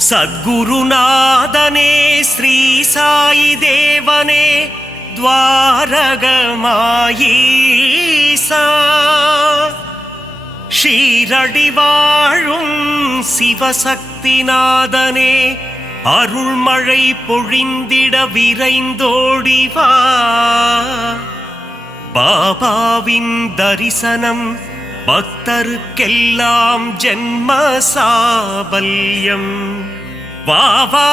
சத்குருநாதனே ஸ்ரீ சாயி தேவனே துவாரகமாயீசா ஷீரடி வாழும் சிவசக்திநாதனே அருள்மழை பொழிந்திட விரைந்தோடிவா பாபாவின் தரிசனம் பக்தருக்கெல்லாம் ஜென்ம சாபல்யம் வாவா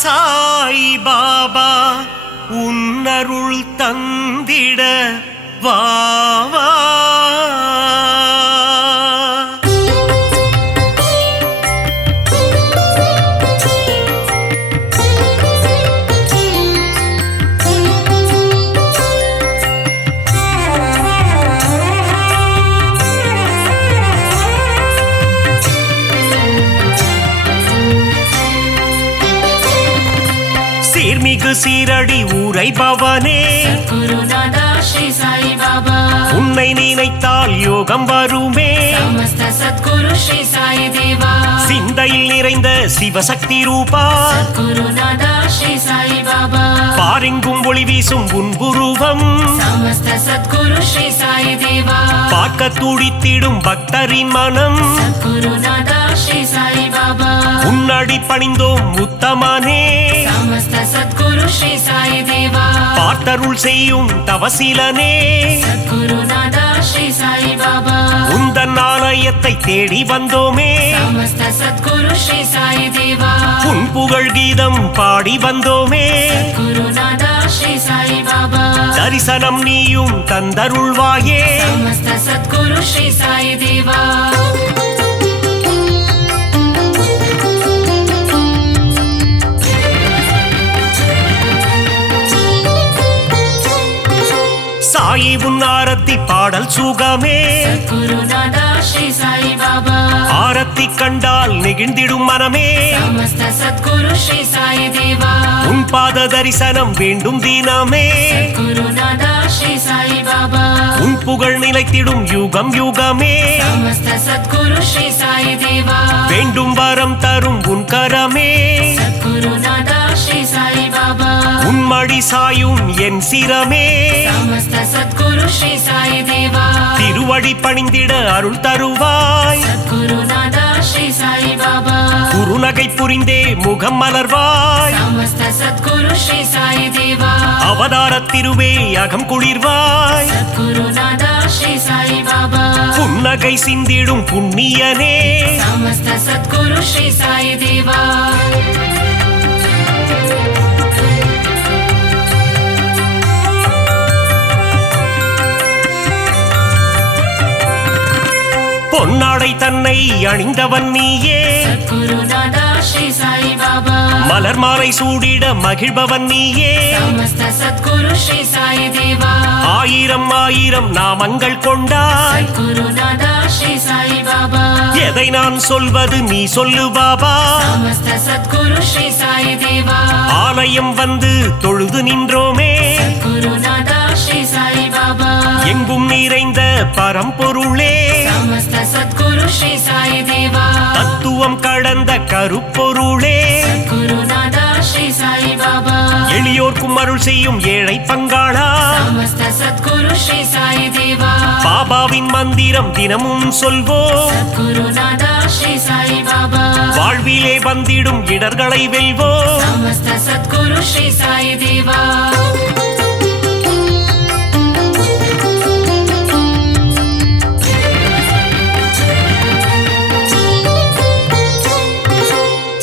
சாய் பாபா உன்னருள் தந்திட வாவா சீர்மிகு சீரடி உரைபவனே சத்குருநாதா ஸ்ரீ சாய் பாபா உன்னை நினைத்தால் யோகம் வருமே சமஸ்த சத்குரு ஸ்ரீ சாய் தேவா சிந்தையில் நிறைந்த சிவசக்தி ரூபா சத்குருநாதா ஸ்ரீ சாய் பாபா பாரெங்கும் ஒளி வீசும் உன்புருவம் சமஸ்த சத்குரு ஸ்ரீ சாய் தேவா பார்க்க துடித்திடும் பக்தரின் மனம் சத்குருநாதா ஸ்ரீ சாய் பாபா உன்னடி பணிந்தோம் உத்தமனே சமஸ்த சத்குரு ஸ்ரீ சாய் தேவா பார்த்தருள் செய்யும் தவசீலனே சத்குருநாதா ஸ்ரீ சாய் பாபா உந்தன் ஆலயத்தை தேடி வந்தோமே சமஸ்த சத்குரு ஸ்ரீ சாய் தேவா உன் புகழ் கீதம் பாடி வந்தோமே குருநாதா ஸ்ரீ சாய் பாபா தரிசனம் நீயும் தந்தருள்வாயே சமஸ்த சத்குரு ஸ்ரீ சாய் தேவா சாயி உன் ஆரத்தி பாடல் சுகமே குருநாதா ஸ்ரீ சாய் பாபா ஆரத்தி கண்டால் நெகிழ்ந்திடும் மனமே சமஸ்த சத்குரு ஸ்ரீ சாய் தேவா உன் பாத தரிசனம் வேண்டும் தினமே குருநாதா ஸ்ரீ சாய் பாபா உன் புகழ் நிலைத்திடும் யுகம் யுகமே சமஸ்த சத்குரு ஸ்ரீ சாய் தேவா வேண்டும் வரம் தரும் உன் கரமே குருநாதா ஸ்ரீ சாய் பாபா உன் மடி சாயும் என் சிரமே சமஸ்த சத்குரு ஸ்ரீ சாய் தேவா திருவடி பணிந்திட அருள் தருவாய் குருநாதா ஸ்ரீ சாய் பாபா குறுநகை புரிந்தே முகம் மலர்வாய் சமஸ்த சத்குரு ஸ்ரீ சாய் தேவா அவதார திருவே அகம் குளிர்வாய் குருநாதா ஸ்ரீ சாய் பாபா புன்னகை சிந்திடும் புண்ணியனே சமஸ்த சத்குரு ஸ்ரீ சாய் தேவா பொன்னாடை தன்னை அணிந்தவன் நீயே குருநாதா ஸ்ரீ சாய் பாபா மலர் மாலை சூடிட மகிழ்பவன் நீயே சமஸ்த சத்குரு ஸ்ரீ சாய் தேவா ஆயிரம் ஆயிரம் நாமங்கள் கொண்டாய் குருநாதா ஸ்ரீ சாய் பாபா எதை நான் சொல்வது நீ சொல்லு பாபா சமஸ்த சத்குரு ஸ்ரீ சாய் தேவா ஆலயம் வந்து தொழுது நின்றோமே குருநாதா ஸ்ரீ சாய் பாபா எங்கும் நிறைந்த பரம்பொருளே சமஸ்த சத்குரு ஸ்ரீ சாய் தேவா தத்துவம் கடந்த கருப்பொருளே குருநாதா ஸ்ரீ சாய் பாபா எளியோர்க்கும் அருள் செய்யும் ஏழை பங்காளா சமஸ்த சத்குரு ஸ்ரீ சாய் தேவா பாபாவின் மந்திரம் தினமும் சொல்வோம் குருநாதா ஸ்ரீ சாய் பாபா வாழ்விலே வந்திடும் இடர்களை வெல்வோம் சமஸ்த சத்குரு ஸ்ரீ சாய் தேவா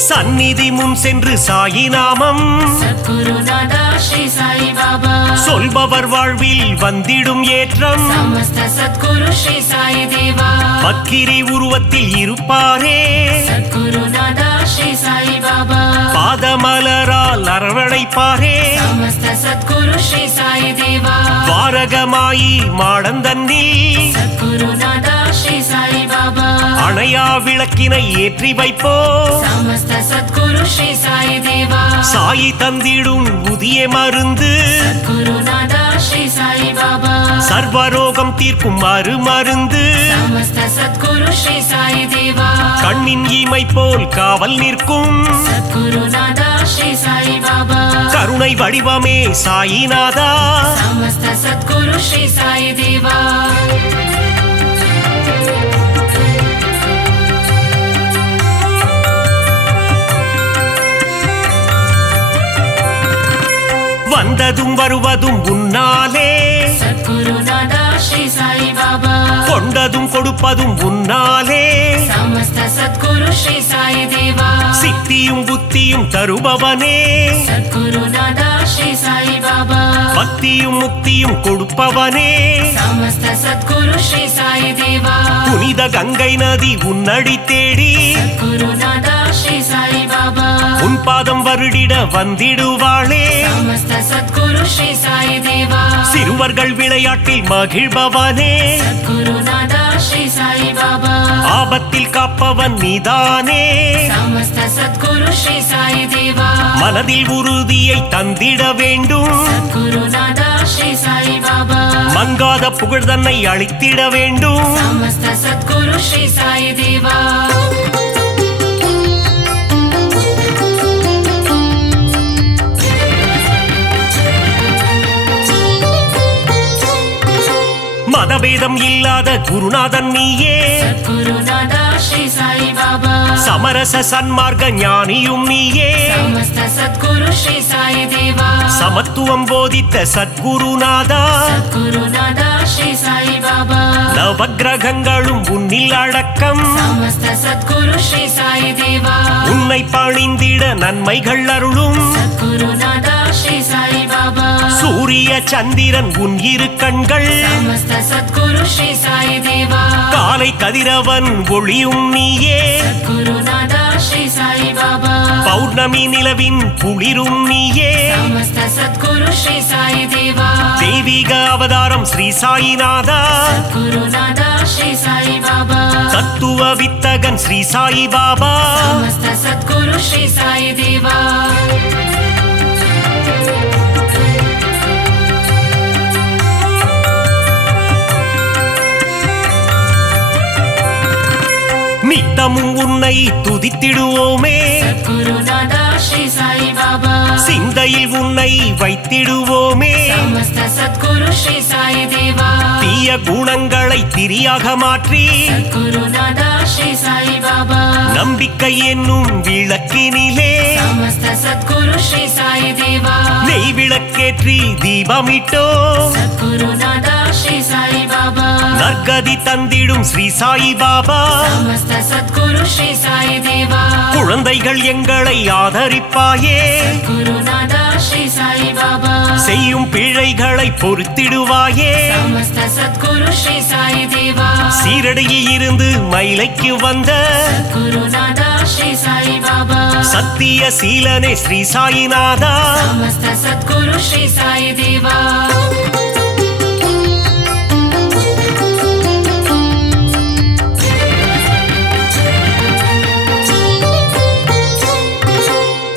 சந்நிதி முன் சென்று சாயி நாமம் குருநாதா ஸ்ரீ சாய் பாபா சொல்பவர் வாழ்வில் வந்திடும் ஏற்றம் சமஸ்த சத்குரு ஸ்ரீ சாய் தேவா பக்கிரி உருவத்தில் இருப்பாரே குருநாதா ஸ்ரீ சாய் பாபா பாதமலரால் அரவணைப்பாரே சமஸ்த சத்குரு ஸ்ரீ சாய் தேவா வாரகமாயி மாடந்தன்னில் குருநாதா ஸ்ரீ சாய் பாபா அணையா விளக்கினை ஏற்றி வைப்போ சமஸ்த சத்குரு ஸ்ரீ சாய் தேவா சாயி தந்திடும் புதிய மருந்து குருநாதா ஸ்ரீ சாய் பாபா சர்வரோகம் தீர்க்கும் மருந்து சமஸ்த சத்குரு ஸ்ரீ சாய் தேவா கண்ணின் இமை போல் காவல் நிற்கும் சத்குருநாதா ஸ்ரீ சாய் பாபா கருணை வடிவமே சாயிநாதா சமஸ்த சத்குரு ஸ்ரீ சாய் தேவா வந்ததும் வருவதும் உன்னாலே சத்குருநாதா ஸ்ரீ சாய் பாபா கொண்டதும் கொடுப்பதும் உன்னாலே சமஸ்த சத்குரு ஸ்ரீ சாய் தேவா சித்தியும் புத்தியும் தருபவனே சத்குருநாதா ஸ்ரீ சாய் பாபா பக்தியும் முக்தியும் கொடுப்பவனே சமஸ்த சத்குரு ஸ்ரீ சாய் தேவா புனித கங்கை நதி உன்னடி தேடி சத்குருநாதா ஸ்ரீ சாய் பாபா உன் பாதம் வருடிட வந்திடுவாளே சமஸ்த சத்குரு ஸ்ரீ சாய் தேவா சிறுவர்கள் விளையாட்டில் மகிழ்பவனே சத்குருநாதா ஸ்ரீ சாய் பாபா ஆபத்தில் காப்பவன் நீதானே சமஸ்த சத்குரு ஸ்ரீ சாய் தேவா மனதில் உறுதியை தந்திட வேண்டும் சத்குருநாதா ஸ்ரீ சாய் பாபா மங்காத புகழ் தன்னை அளித்திட வேண்டும் சமஸ்த சத்குரு ஸ்ரீ சாய் தேவா மதபேதம் இல்லாத குருநாதன் நீயே சத்குருநாதா ஸ்ரீ சாய் பாபா சமரச சன்மார்க்க ஞானியும் நீயே சமஸ்த சத்குரு ஸ்ரீ சாய் தேவா சமத்துவம் போதித்த சத்குருநாதா சத்குருநாதா ஸ்ரீ சாய் பாபா நவக்கிரகங்களும் உன்னில் அடக்கம் சமஸ்த சத்குரு ஸ்ரீ சாய் தேவா உன்னை பணிந்திட நன்மைகள் அருளும் சத்குருநாதா ஸ்ரீ சாய் பாபா சூரிய சந்திரன் உன் இரு கண்கள் சமஸ்த சத்குரு ஸ்ரீ சாய் தேவா காலை கதிரவன் ஒளியும் நீயே சத்குருநாதா ஸ்ரீ சாய் பாபா பௌர்ணமி நிலவின் குளிரும் நீயே சமஸ்த சத்குரு ஸ்ரீ சாய் தேவா தெய்வீக அவதாரம் ஸ்ரீ சாயிநாதா சத்குருநாதா ஸ்ரீ சாய் பாபா தத்துவ வித்தகன் ஸ்ரீ சாய் பாபா சமஸ்த சத்குரு ஸ்ரீ சாய் தேவா நித்தமும் உன்னை துதித்திடுவோமே சத்குருநாதா ஸ்ரீ சாய் பாபா சிந்தையில் உன்னை வைத்திடுவோமே சமஸ்த சத்குரு ஸ்ரீ சாய் தேவா தீய குணங்களை திரியாக மாற்றி சத்குருநாதா ஸ்ரீ சாய் பாபா நம்பிக்கை என்னும் விளக்கினிலே சமஸ்த சத்குரு ஸ்ரீ சாய் தேவா நெய் விளக்கேற்றி தீபமிட்டோ சத்குருநாதா ஸ்ரீ சாய் பாபா நற்கதி தந்திடும் ஸ்ரீ சாய் பாபா சமஸ்த சத்குரு ஸ்ரீ சாய் தேவா குழந்தைகள் எங்களை ஆதரிப்பாயே குருநாதா ஸ்ரீ சாய் பாபா செய்யும் பிழைகளை பொறுத்திடுவாயே சமஸ்த சத்குரு ஸ்ரீ சாய் தேவா சீரடியில் இருந்து மயிலைக்கு வந்த குருநாதா ஸ்ரீ சாய் பாபா சத்திய சீலனே ஸ்ரீ சாயிநாதா சமஸ்த சத்குரு ஸ்ரீ சாய் தேவா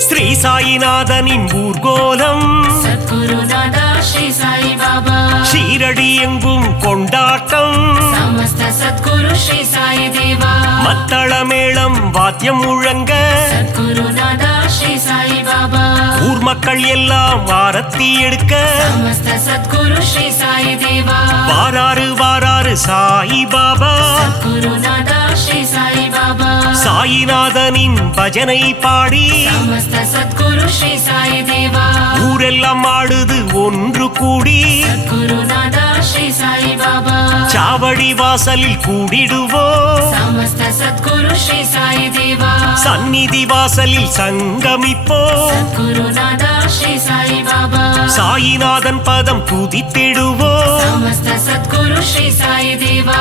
ஸ்ரீ சாயிநாதனின் ஊர்கோலம் சத்குருநாதா ஸ்ரீ சாய் பாபா ஷீரடி எங்கும் கொண்டாட்டம் சமஸ்த சத்குரு ஸ்ரீ சாய் தேவா மத்தள மேளம் வாத்தியம் முழங்க சத்குருநாதா ஸ்ரீ சாய் பாபா ஊர் மக்கள் எல்லாம் ஆரத்தி எடுக்க சமஸ்த சத்குரு ஸ்ரீ சாய் தேவா வாராறு வாராறு சாய் பாபா குருநாதா ஸ்ரீ சாய் பாபா சாயிநாதனின் பஜனை பாடி சமஸ்த சத்குரு ஸ்ரீ சாய் தேவா ஊரெல்லாம் ஆடுது ஒன்று கூடி குருநாதா ஸ்ரீ சாய் பாபா சாவடி வாசலில் கூடிடுவோம் சமஸ்த சத்குரு ஸ்ரீ சாய் தேவா சந்நிதி வாசலில் சங்கமிப்போ குருநாதா ஸ்ரீ சாய் பாபா சாயிநாதன் பதம் துதித்திடுவோ சமஸ்த சத்குரு ஸ்ரீ சாய் தேவா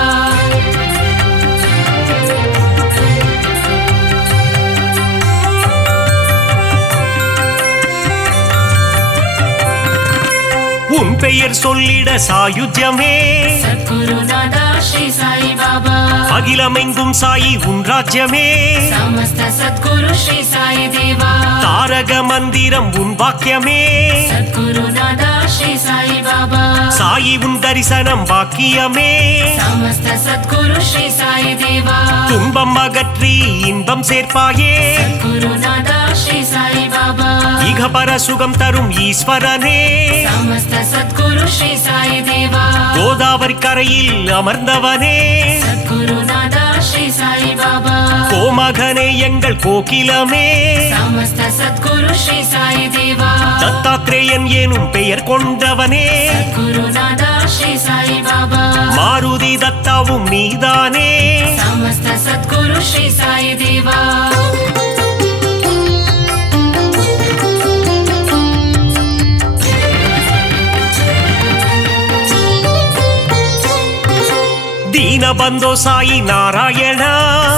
உன் பெயர் சொல்லிட சாயுஜ்யமே சத்குருநாதா ஸ்ரீ சாய் பாபா அகிலமெங்கும் சாயி உன் ராஜ்யமே சமஸ்த சத்குரு ஸ்ரீ சாய் தேவா தாரக மந்திரம் உன் வாக்கியமே சத்குருநாதா श्री साई बाबा சாயி உன் தரிசனம் பாக்கியமே समस्त सद्गुरु श्री साई देवा துன்பம் அகற்றி இன்பம் சேர்ப்பாயே गुरुनादा श्री साई बाबा இகபர சுகம் தரும் ஈஸ்வரனே समस्त सद्गुरु श्री साई देवा கோதாவரி கரையில் அமர்ந்தவனே गुरुनादा श्री साई बाबा கோமகனே எங்கள் கோகிலமே समस्त सद्गुरु श्री साई देवा தத்தாத்ரேயன் எனும் பெயர் கொண்டவனே गुरुनादा श्री साई बाबा மாருதி தத்தாவும் நீதானே समस्त सद्गुरु श्री साई देवा ದೀನಬಂಧೋ ಸಾಯಿ ನಾರಾಯಣ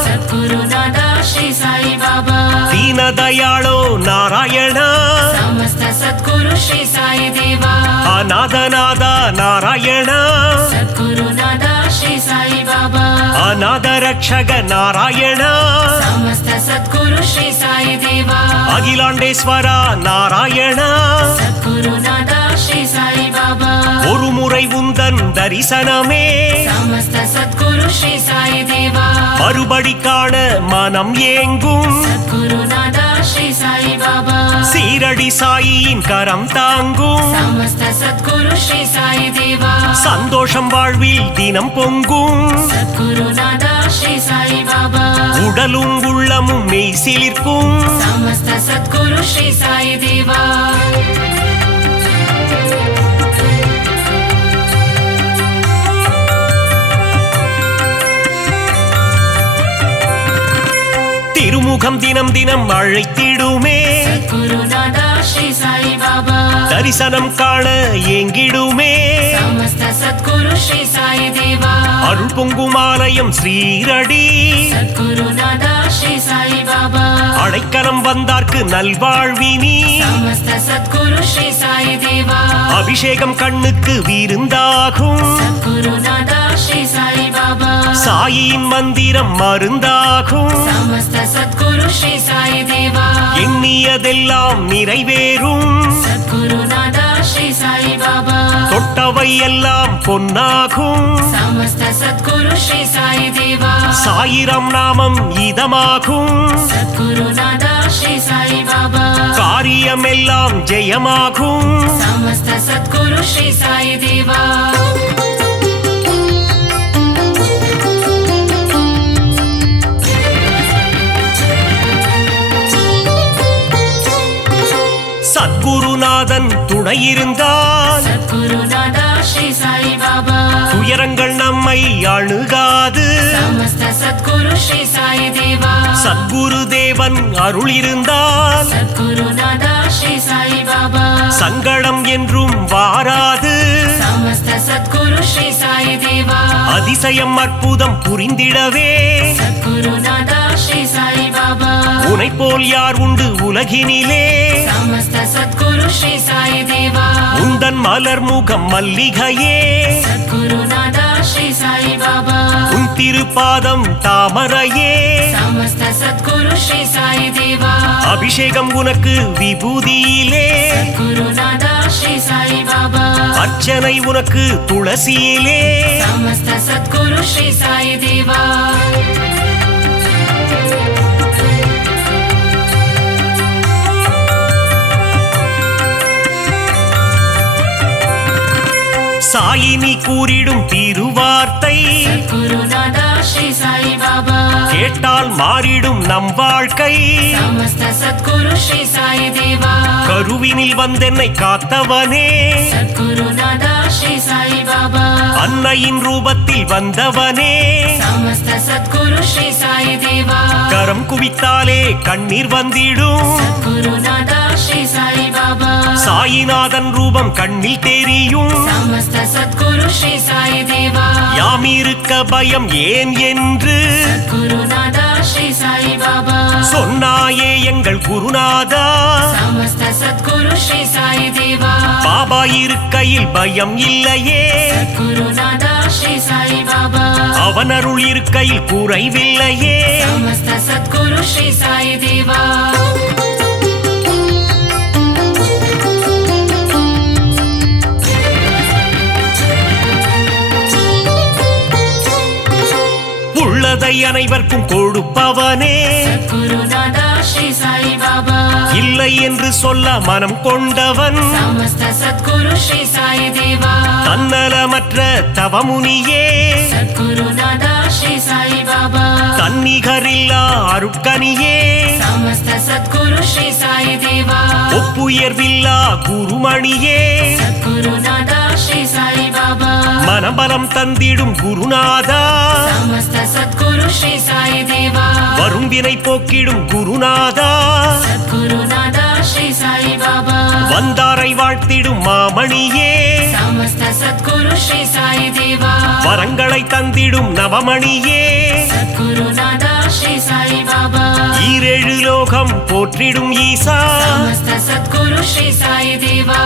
सद्गुरुनादा श्री साई बाबा ದೀನದಯಾಳೋ ನಾರಾಯಣ समस्त सद्गुरु श्री साई देवा ಅನಾಥನಾದ ನಾರಾಯಣ सद्गुरुनादा श्री साई बाबा ಅನಾಥ ರಕ್ಷಕ ನಾರಾಯಣ समस्त सद्गुरु श्री साई देवा அகிலாண்டேஸ்வர நாராயಣ सद्गुरुनादा श्री साई बाबा ஒரு முறை உந்தன் தரிசனமே समस्त सद्गुरु श्री साई देवा மறுபடி காண மனம் ஏங்கும் सद्गुरुनादा श्री साई बाबा சீரடி சாயியின் கரம் தாங்கும் समस्त सद्गुरु श्री साई देवा சந்தோஷம் வாழ்வில் தினம் பொங்கும் सद्गुरुनादा श्री साई बाबा உடலும் உள்ளமும் மெய் சிலிர்க்கும் समस्त सद्गुरु श्री साई देवा திருமுகம் தினம் தினம் அழைத்திடுமே गुरुनादा श्री साई बाबा தரிசனம் காண ஏங்கிடுமே समस्त सद्गुरु श्री साई देवा அருள் பொங்கும் ஆலயம் ஸ்ரீரடி सद्गुरुनादा श्री साई बाबा அடைக்கலம் வந்தார்க்கு நல்வாழ்வினி समस्त सद्गुरु श्री साई देवा அபிஷேகம் கண்ணுக்கு விருந்தாகும் सद्गुरुनादा श्री साई बाबा சாயின் மந்திரம் மருந்தாகும் समस्त सद्गुरु श्री साई देवा எண்ணியதெல்லாம் நிறைவேறும் सद्गुरुनादा श्री साई बाबा தொட்டவை எல்லாம் பொன்னாகும் समस्त सद्गुरु श्री साई देवा சாயிரம் நாமம் இதமாகும் सद्गुरुनादा श्री साई बाबा காரியம் எல்லாம் ஜெயமாகும் समस्त सद्गुरु श्री साई देवा சத்குருநாதன் துணை இருந்தால் सद्गुरुनादा श्री साई बाबा துயரங்கள் நம்மை அணுகாது समस्त सद्गुरु श्री साई देवा சத்குரு தேவன் அருள் இருந்தால் सद्गुरुनादा श्री साई बाबा சங்கடம் என்றும் வாராது समस्त सद्गुरु श्री साई देवा அதிசயம் அற்புதம் புரிந்திடவே सद्गुरुनादा श्री साई बाबा உனை போல் யார் உண்டு உலகினிலே समस्त सद्गुरु श्री साई देवा உந்தன் மலர் முகம் மல்லிகையே सद्गुरुनादा श्री साई बाबा உன் திருப்பாதம் தாமரையே समस्त सद्गुरु श्री साई देवा அபிஷேகம் உனக்கு விபூதியிலே गुरुनादा श्री साई बाबा அர்ச்சனை உனக்கு துளசியிலே समस्त सद्गुरु श्री साई देवा சாயினி கூறிடும் திருவார்த்தை गुरुनादा श्री साई बाबा கேட்டால் மாறிடும் நம் வாழ்க்கை समस्त सद्गुरु श्री साई देवा கருவினில் வந்தென்னை காத்தவனே सद्गुरुनादा श्री साई बाबा அன்னையின் ரூபத்தில் வந்தவனே समस्त सद्गुरु श्री साई देवा கரம் குவித்தாலே கண்ணீர் வந்திடும் गुरुनादा श्री साई बाबा சாயிநாதன் ரூபம் கண்ணில் தெரியும் समस्त सद्गुरु श्री साई देवा யாம் இருக்க பயம் ஏன் என்று गुरुनादा श्री साई बाबा சொன்னாயே எங்கள் குருநாதா समस्त सद्गुरु श्री साई देवा பாபா இருக்கையில் பயம் இல்லையே गुरुनादा श्री साई बाबा அவன் அருள் இருக்கையில் குறைவில்லையே समस्त सद्गुरु श्री साई देवा கொள்ளை அனைவர்க்கும் கொடுப்பவனே சத்குருநாதா ஸ்ரீ சாய் பாபா இல்லை என்று சொல்ல மனம் கொண்டவன் சமஸ்த சத்குரு ஸ்ரீ சாய் தேவா தன்னலமற்ற தவமுனியே சத்குருநாதா ஸ்ரீ சாய் பாபா தன்னிகரில்லா அருட்கனியே சமஸ்த சத்குரு ஸ்ரீ சாய் தேவா ஒப்புயர்வில்லா குருமணியே சத்குருநாதா ஸ்ரீ சாய் பாபா மனபலம் தந்திடும் குருநாதா சமஸ்த சத்குரு ஸ்ரீ சாய் தேவா வரும் வினை போக்கிடும் குருநாதா சத்குருநாதா ஸ்ரீ சாய் பாபா வந்தாரை வாழ்த்திடும் மாமணியே சமஸ்த சத்குரு ஸ்ரீ சாய் தேவா வரங்களை தந்திடும் நவமணியே சத்குருநாதா ஸ்ரீ சாய் பாபா ஈரேழு லோகம் போற்றிடும் ஈசா சமஸ்த சத்குரு ஸ்ரீ சாய் தேவா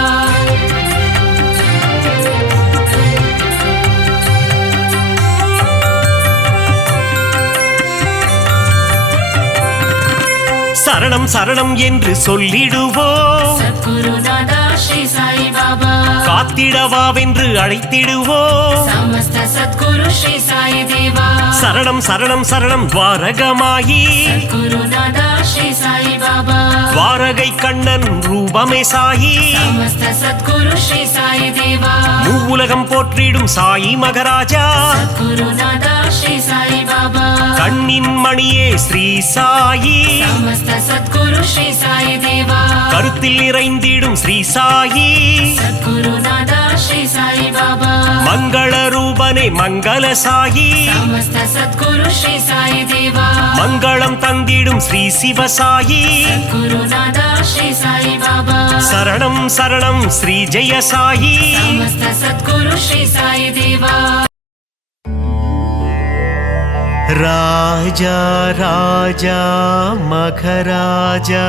சரணம் சரணம் என்று சொல்லிடுவோம் சத்குருநாதா ஸ்ரீ சாய் பாபா காத்திடவாவென்று அழைத்திடுவோம் சமஸ்த சத்குரு ஸ்ரீ சாய் தேவா சரணம் சரணம் சரணம் துவாரகமாயி சத்குருநாதா ஸ்ரீ சாய் பாபா துவாரகை கண்ணன் ரூபமே சாயி சமஸ்த சத்குரு ஸ்ரீ சாய் தேவா மூவுலகம் போற்றிடும் சாயி மகராஜா சத்குருநாதா ஸ்ரீ சாய் பாபா கண்ணின் மணியே ஸ்ரீ சாயி சமஸ்த சத்குரு ஸ்ரீ சாய் தேவா கருத்தில் நிறைந்திடும் ஸ்ரீ சாயி சத்குருநாதா ஸ்ரீ சாய் பாபா மங்கள ரூபனே மங்கள சாயி சமஸ்த சத்குரு ஸ்ரீ சாய் தேவா மங்களம் தந்திடும் ஸ்ரீ சிவசாயி குருநாதா ஸ்ரீ சாய் பாபா சரணம் சரணம் ஸ்ரீ ஜெய சாயி சமஸ்த சத்குரு ஸ்ரீ சாய் தேவா ராஜா ராஜா மகராஜா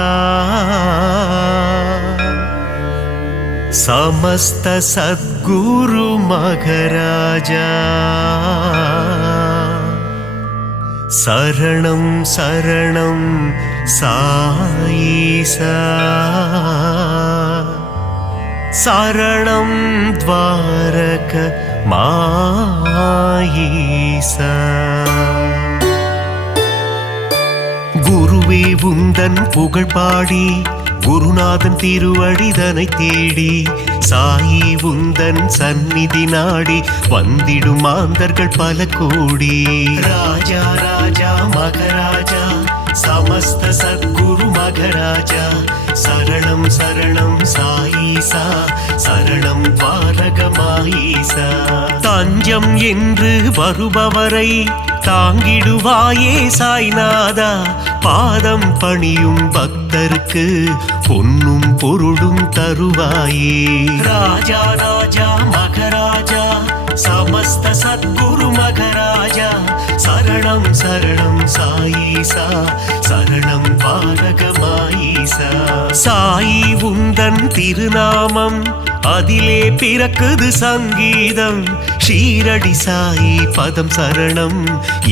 समस्त सद्गुरु मघराजा शरणं शरणं साईसा शरणं द्वारक माईसा குருவே உந்தன் புகழ் பாடி குருநாதன் திருவடிதனை தேடி சாயி உந்தன் சந்நிதி நாடி வந்திடும் மாந்தர்கள் பல கோடி ராஜா ராஜா மகராஜா समस्त सद्गुरु मघराजा शरणं शरणं साईसा शरणं द्वारகமாயீசா தஞ்சம் என்று வருபவரை தாங்கிடுவாயே சாய்நாதா பாதம் பணியும் பக்தருக்கு பொன்னும் பொருளும் தருவாயே ராஜா ராஜா மகராஜா समस्त सद्गुरु मघराजा शरणं शरणं साईसा शरणं द्वारகமாயீசா சாயி உந்தன் திருநாமம் அதிலே பிறக்குது சங்கீதம் ஷீரடி சாயி பதம் சரணம்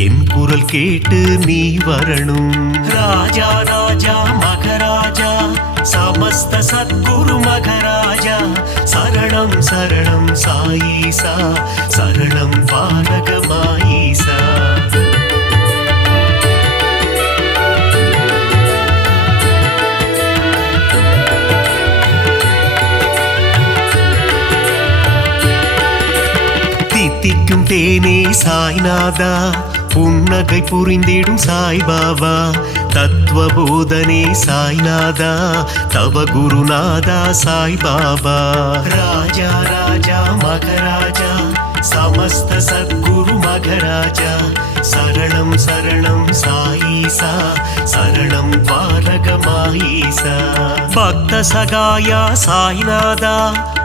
என் குரல் கேட்டு நீ வரணும் ராஜா ராஜா மகராஜா समस्त सद्गुरु मघराजा शरणं शरणं साईसा शरणं द्वारகமாயீசா தித்திக்கும் தேனே சாய்நாதா புன்னகை புரிந்திடும் சாய்பாபா தத்துவ போதனே சாய்நாதா தவ குருநாதா சாய்பாபா ராஜா ராஜா மகராஜா समस्त सद्गुरु मघराजा शरणं शरणं साईसा शरणं द्वारகமாயீசா பக்த சகாயா சாய்நாதா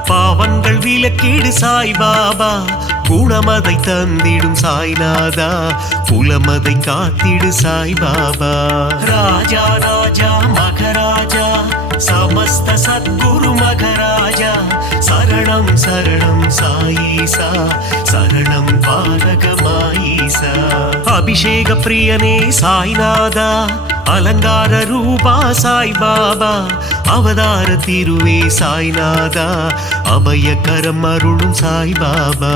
பாவங்கள் விலக்கிடு சாய்பாபா குணமதை தந்திடும் சாய்நாதா குலமதை காத்திடு சாய்பாபா ராஜா ராஜா மகராஜா समस्त सद्गुरु मघराजा शरणं शरणं साईसा शरणं द्वारகமாயீசா அபிஷேக பிரியனே சாய்நாதா அலங்கார ரூபா சாய்பாபா அவதார திருவே சாய்நாதா அபயகரம் அருளும் சாய்பாபா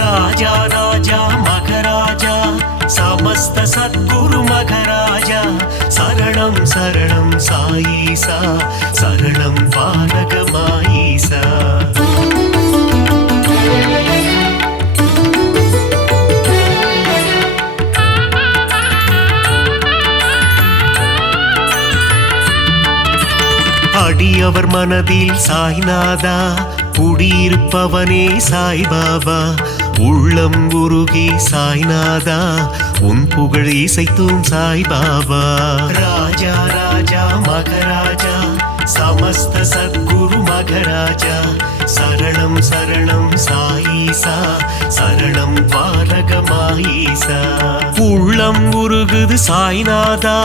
ராஜா ராஜா மகராஜா समस्त सद्गुरु मघराजा शरणं शरणं साईसा शरणं पालक माईसा அடியவர் மனதில் சாய்நாதா குடியிருப்பவனே சாய்பாபா உள்ளம் உருகி சாய்நாதா உன் புகழ் இசைத்தும் சாய்பாபா ராஜா ராஜா மகராஜா समस्त सद्गुरु मघराजा शरणं शरणं साईसा शरणं पालक माईसा உள்ளம் உருகுது சாய்நாதா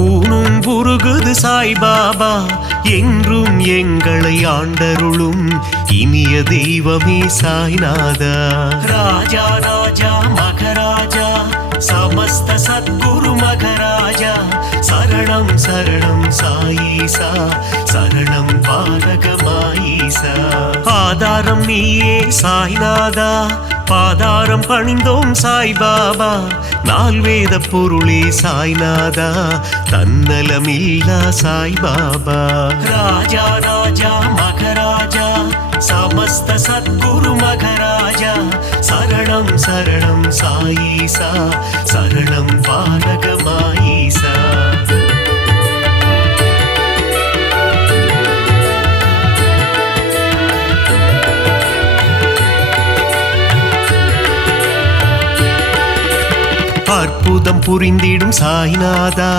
ஊனும் உருகுது சாய்பாபா என்றும் எங்களை ஆண்டருளும் இனிய தெய்வமே சாய்நாதா ராஜா ராஜா மகராஜா समस्त सद्गुरु मघराजा शरणं शरणं साईसा शरणं पालक माईसा ஆதாரம் நீயே சாய்நாதா பாதாரம் பணிந்தோம் சாய்பாபா நால்வேத பொருளே சாய்நாதா தன்னலமில்லா சாய்பாபா ராஜா ராஜா மகராஜா समस्त सद्गुरु मघराजा शरणं शरणं साईसा शरणं पालक माईसा அற்புதம் புரிந்திடும் சாய்நாதா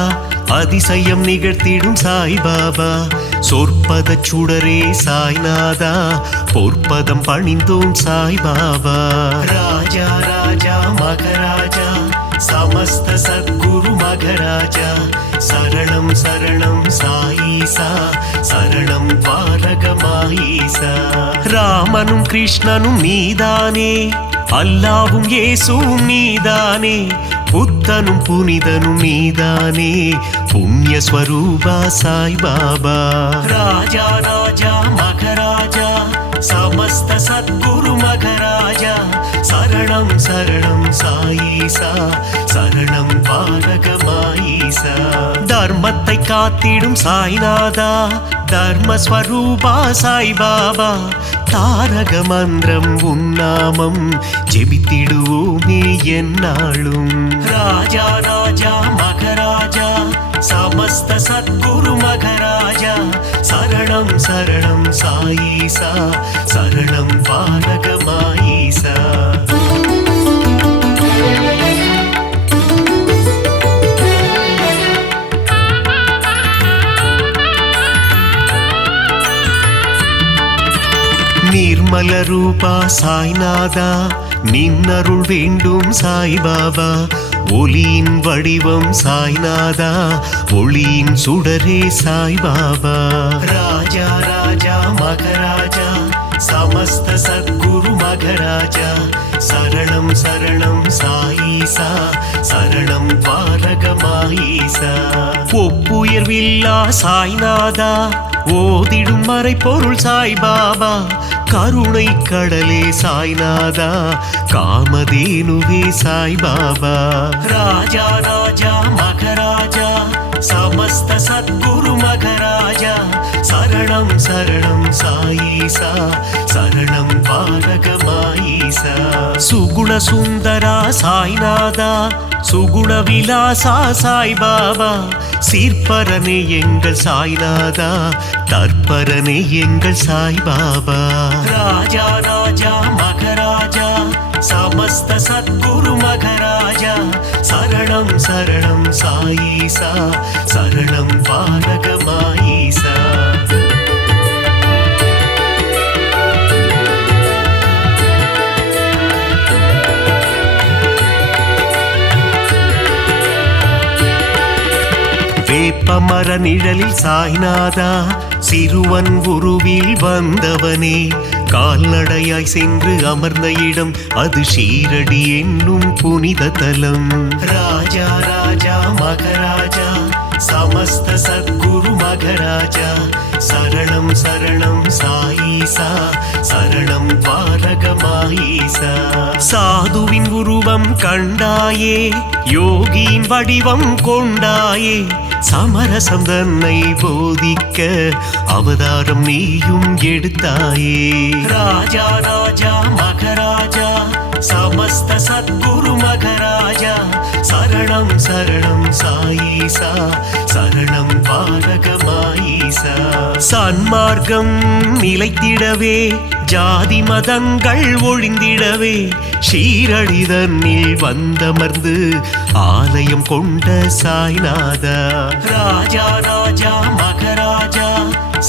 அதிசயம் நிகழ்த்திடும் சாய்பாபா சொற்பத சுடரே சாய்நாதா பொற்பதம் பணிந்தோம் சாய்பாபா ராஜா ராஜா மகராஜா समस्त सद्गुरु मघराजा शरणं शरणं साईसा शरणं पालक माईसा ராமனும் கிருஷ்ணனும் நீதானே அல்லாவும் இயேசுவும் நீதானே புத்தனும் புனிதனும் நீதானே புண்ணிய ஸ்வரூபா சாய்பாபா ராஜா ராஜா மகராஜா समस्त सद्गुरु मघराजा शरणं शरणं साईसा शरणं पालक माईसा தர்மத்தை காத்திடும் சாய்நாதா தர்மஸ்வரூபா சாய்பாபா தாரக மந்திரம் உன்னாமம் ஜெபித்திடுவோமே என்னாலும் ராஜா ராஜா மகராஜா समस्त सद्गुरु मघराजा शरणं शरणं साईसा शरणं पालक माईसा निर्मल रूपा साईनादा निन्नरुள் வேண்டும் சாய்பாபா ஒளியின் வடிவம் சாய்நாதா ஒளியின் சுடரே சாய்பாபா ராஜா ராஜா மகராஜா समस्त सद्गुरु मघराजा शरणं शरणं साईसा शरणं पालक माईसा ஒப்புயர்வில்லா சாய்நாதா ஓதிடும் மறை பொருள் சாய்பாபா கருணை கடலே சாய்நாதா காமதேனுவே சாய்பாபா ராஜா ராஜா மகராஜா समस्त सद्गुरु मघराजा शरणं शरणं साईसा शरणं पालक माईसा सुगुण सुंदरा சாய்நாதா சுகுண விலாசா சாய்பாபா சீர்பரனே எங்கள் சாய்நாதா தற்பரனே எங்கள் சாய்பாபா ராஜா ராஜா மகராஜா समस्त सद्गुरु मघराजा शरणं शरणं साईसा शरणं पालक माईसा வேப்பமர நிழலில் சாய்நாதா சிறுவன் உருவில் வந்தவனே கால்நடையாய் சென்று அமர்ந்த இடம் அது ஷீரடி என்னும் புனித தலம் ராஜா ராஜா மகராஜா समस्त सद्गुरु मगराजा शरणं शरणं साईसा शरणं पारगमाईसा சாதுவின் உருவம் கண்டாயே யோகியின் வடிவம் கொண்டாயே சமரசம் தன்னை போதிக்க அவதாரம் நீயும் எடுத்தாயே ராஜா ராஜா மகராஜா समस्त सद्गुरु मगराजा शरणं शरणं साईसा शरणं पारगमाईसा சன்மார்க்கம் நிலைத்திடவே ஜாதி மதங்கள் ஒழிந்திடவே ஷீரடி தன்னில் வந்தமர்ந்து ஆலயம் கொண்ட சாய்நாதா ராஜா ராஜா மகராஜா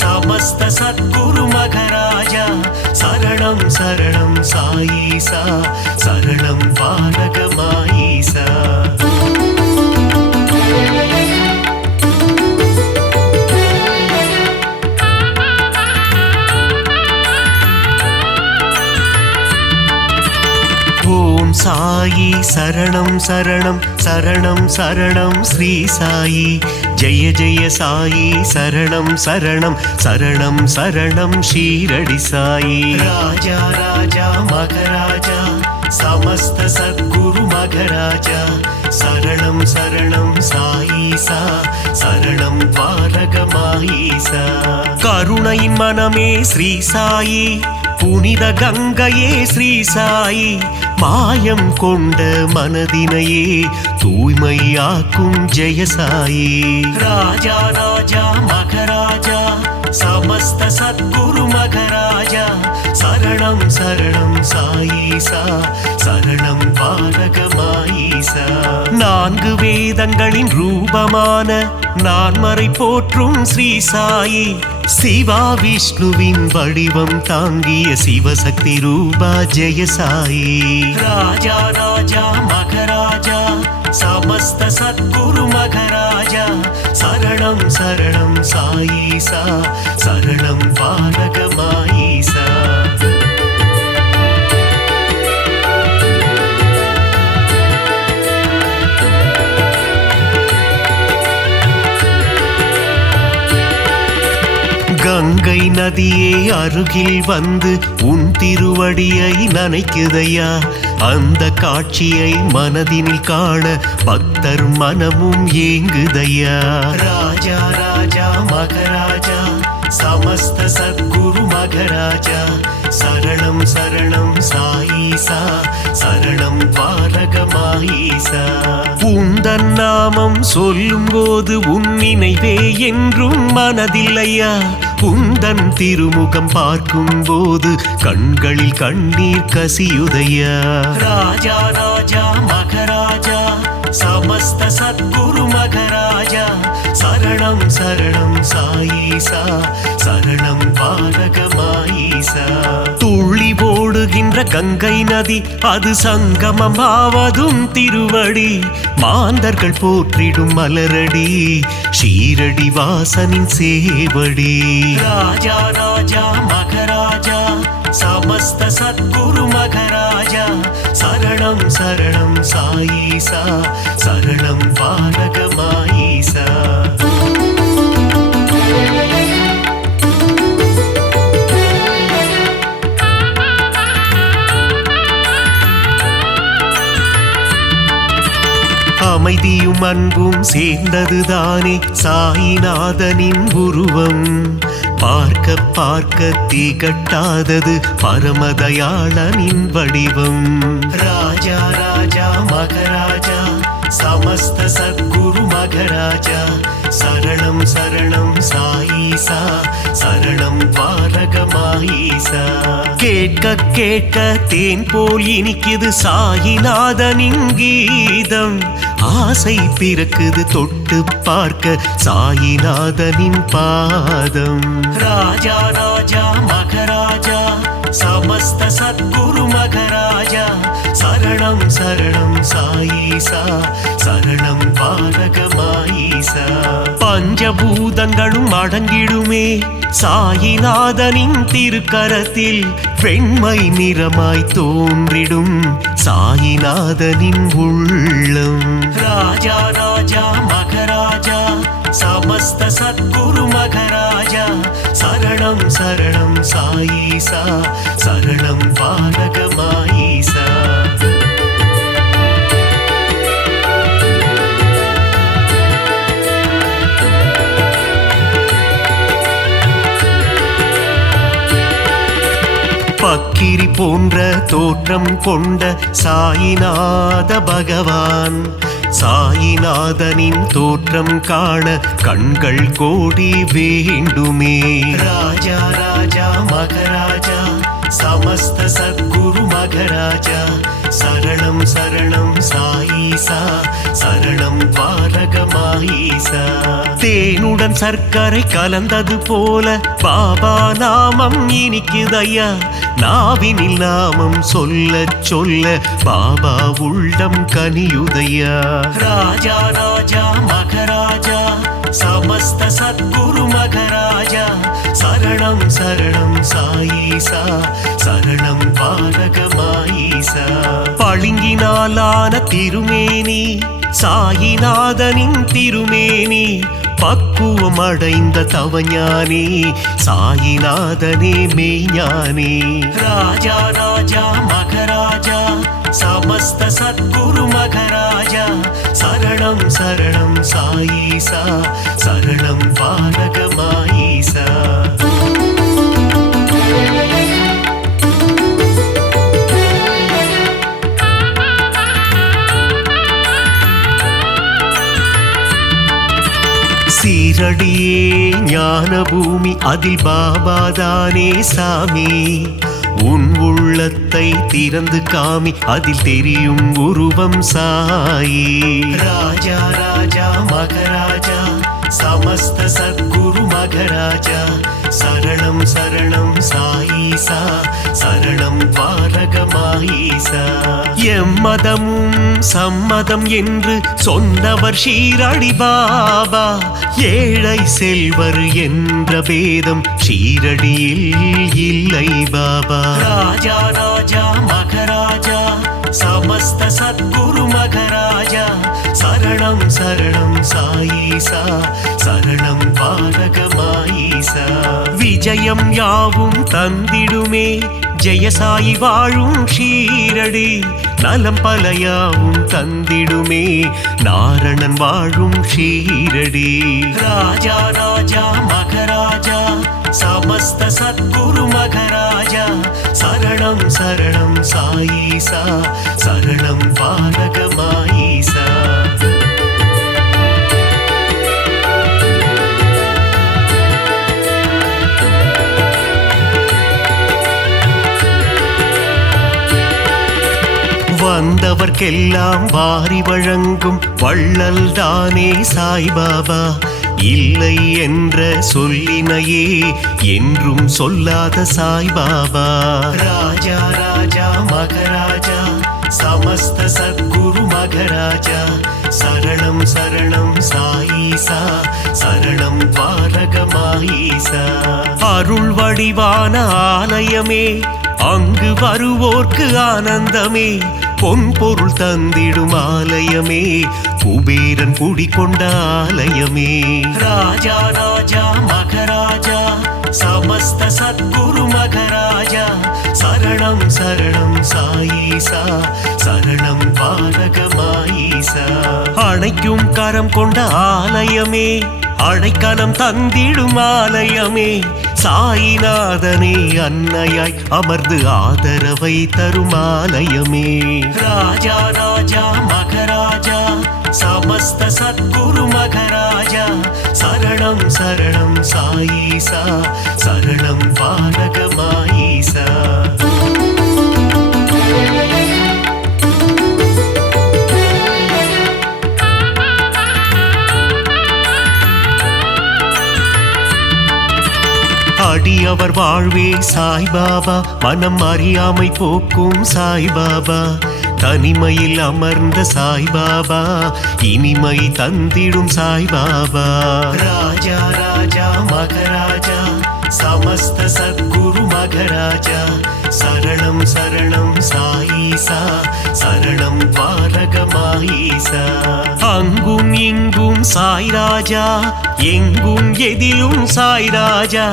समस्त सद्गुरु मगराजा शरणं शरणं साईसा शरणं पारगमाईसा ஓம் சாயி சரணம் சரணம் சரணம் சரணம் ஸ்ரீ சாயி ஜெய ஜெய சாயி சரணம் சரணம் சரணம் சரணம் ஷீரடி சாயி ராஜா ராஜா மகராஜா समस्त सद्गुरु मगराजा शरणं शरणं साईसा शरणं पारगमाईसा கருணையின் மனமே ஸ்ரீ சாயி புனித கங்கையே ஸ்ரீ சாயி மாயம் கொண்ட மனதினையே தூய்மையாக்கும் ஜெய சாயி ராஜா ராஜா மகராஜா समस्त सद्गुरु मगराजा शरणं शरणं साईसा शरणं पारगमाईसा நான்கு வேதங்களின் ரூபமான நான்மறை போற்றும் ஸ்ரீ சாயி சிவா விஷ்ணுவின் வடிவம் தாங்கிய சிவசக்தி ரூபா ஜெய சாயி ராஜா ராஜா மகராஜா समस्त सद्गुरु मगराजा शरणं शरणं साईसा शरणं पारगमाईसा கங்கை நதியே அருகில் வந்து உன் திருவடியை நனைக்குதையா அந்த காட்சியை மனதினில் காண பக்தர் மனமும் ஏங்குதையா ராஜா ராஜா மகராஜா समस्त सद्गुरु मगराजा शरणं शरणं साईसा शरणं पारगमाईसा உந்தன் நாமம் சொல்லும் போது உன் நினைவே என்றும் மனதில்லையா உந்தன் திருமுகம் பார்க்கும் போது கண்களில் கண்ணீர் கசியுதையா ராஜா ராஜா மகராஜா समस्त सद्गुरु मगराजा शरणं शरणं साईसा शरणं पारगमाईसा துள்ளி ஓடுகின்ற கங்கை நதி அது சங்கமம் ஆவதும் திருவடி மாந்தர்கள் போற்றிடும் மலரடி ஷீரடி வாசனின் சேவடி ராஜா ராஜா மகராஜா समस्त सद्गुरु मगराजा शरणं शरणं साईसा शरणं पारगमाईसा அமைதியும் அன்பும் சேர்ந்ததுதானே சாயிநாதனின் உருவம் பார்க்க பார்க்க திகட்டாதது பரமதயாளனின் வடிவம் ராஜா ராஜா மகராஜா समस्त सद्गुरु मगराजा शरणं शरणं साईसा शरणं पारगमाईसा கேட்க கேட்க தேன் போல் இனிக்குது சாயிநாதனின் கீதம் ஆசை பிறக்குது தொட்டு பார்க்க சாயிநாதனின் பாதம் ராஜா ராஜா மகராஜா समस्त सद्गुरु मगराजा शरणं शरणं साईसा शरणं पारगमाईसा பஞ்சபூதங்களும் அடங்கிடுமே சாயிநாதனின் திருக்கரத்தில் வெண்மை நிறமாய் தோன்றிடும் சாயிநாதனின் உள்ளம் ராஜா ராஜா மகராஜா समस्त सद्गुरु मघराजा शरणं शरणं साईसा शरणं पालक माईसा பக்கிரி போன்ற தோற்றம் கொண்ட சாயிநாத பகவான் சாயிநாதனின் தோற்றம் காண கண்கள் கோடி வேண்டுமே ராஜா ராஜா மகராஜா समस्त सद्गुरु मघराजा शरणं शरणं साईसा शरणं पालक माईसा தேனுடன் சர்க்கரை கலந்தது போல பாபா நாமம் இனிக்குதையா நாவினில் நாமம் சொல்ல சொல்ல பாபா உள்ளம் கனியுதையா ராஜா ராஜா மகராஜா समस्त सद्गुरु मघराजा शरणं शरणं साईसा शरणं पालक माईसा பளிங்கினாலான திருமேனி சாயிநாதனின் திருமேனி பக்குவம் அடைந்த தவஞானி சாயிநாதனே மெய்ஞானி ராஜா ராஜா மகராஜா समस्त सद्गुरु मघराजा शरणं शरणं साईसा शरणं पालक माईसा சீரடியே ஞான பூமி அதில் பாபாதானே சாமி உன் உள்ளத்தை திறந்து காமி அதில் தெரியும் உருவம் சாயி ராஜா ராஜா மகராஜா समस्त सद्गुरु मघराजा शरणं शरणं साईसा शरणं पालक माईसा எம்மதமும் சம்மதம் என்று சொன்னவர் ஷீரடி பாபா ஏழை செல்வர் என்ற பேதம் ஷீரடியில் இல்லை பாபா ராஜா ராஜா மகராஜா समस्त सद्गुरु मघराजा शरणं शरणं साईसा शरणं पालक माईसा விஜயம் யாவும் தந்திடுமே ஜெயசாயி வாழும் ஷீரடி நலம் பலயாவும் தந்திடுமே நாரணன் வாழும் ஷீரடி ராஜா ராஜா மகராஜா समस्त सद्गुरु मघराजा शरणं शरणं साईसा शरणं पालक माईसा வந்தவர்க்கெல்லாம் வாரி வழங்கும் வள்ளல் தானே சாய்பாபா இல்லை என்ற சொல்லினையே என்றும் சொல்லாத சாய்பாபா ராஜா ராஜா மகராஜா समस्त सद्गुरु मघराजा शरणं शरणं साईसा शरणं पालक माईसा அருள் வடிவான ஆலயமே அங்கு வருவோர்க்கு ஆனந்தமே பொன் பொருள் தந்திடும் ஆலயமே குபேரன் குடிகொண்ட ஆலயமே ராஜா ராஜா மகராஜா समस्त सद्गुरु मघराजा शरणं शरणं साईसा शरणं पालक माईसा அணைக்கும் கரம் கொண்ட ஆலயமே அடைக்கலம் தந்திடும் ஆலயமே சாயிநாதனே அன்னையாய் அமர்ந்து ஆதரவை தரும் ஆலயமே ராஜா ராஜா மகராஜா समस्त सद्गुरु मघराजा शरणं शरणं साईसा शरणं पालक माईसा அடியவர் வாழ்வே சாய்பாபா மனம் அறியாமை போக்கும் சாய்பாபா தனிமையில் அமர்ந்த சாய்பாபா இனிமை தந்திடும் சாய்பாபா ராஜா ராஜா மகராஜா समस्त सद्गुरु मघराजा शरणं शरणं साईसा शरणं पारगमाईसा அங்கும் இங்கும் சாய் ராஜா எங்கும் எதிலும் சாய் ராஜா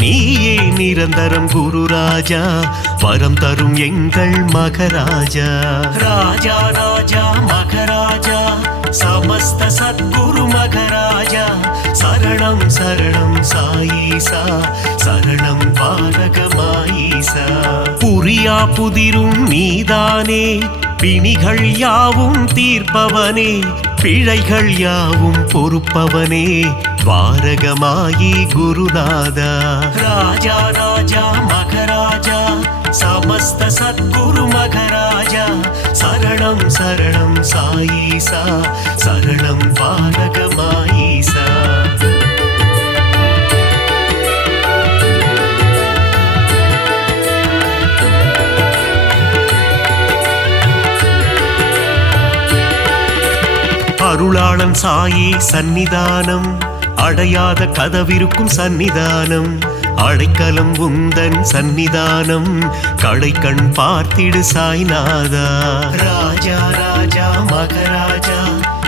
நீயே நிரந்தரம் குரு ராஜா வரம் தரும் எங்கள் மகராஜா ராஜா ராஜா மகராஜா समस्त सद्गुरु मघराजा शरणं शरणं साईसा शरणं पारगमाईसा புரியா புதிரும் நீதானே பிணிகள் யாவும் தீர்ப்பவனே பிழைகள் யாவும் பொறுப்பவனே துவாரகமாயி குருநாதா ராஜா ராஜா மகராஜா समस्त सद्गुरु मघराजा शरणं शरणं साईसा शरणं पारगमाईसा அருளாளன் சாயி சந்நிதானம் அடையாத கதவிருக்கும் சந்நிதானம் அடைக்கலம் உந்தன் சந்நிதானம் கடைக்கண் பார்த்திடு சாய்நாதா ராஜா ராஜா மகராஜா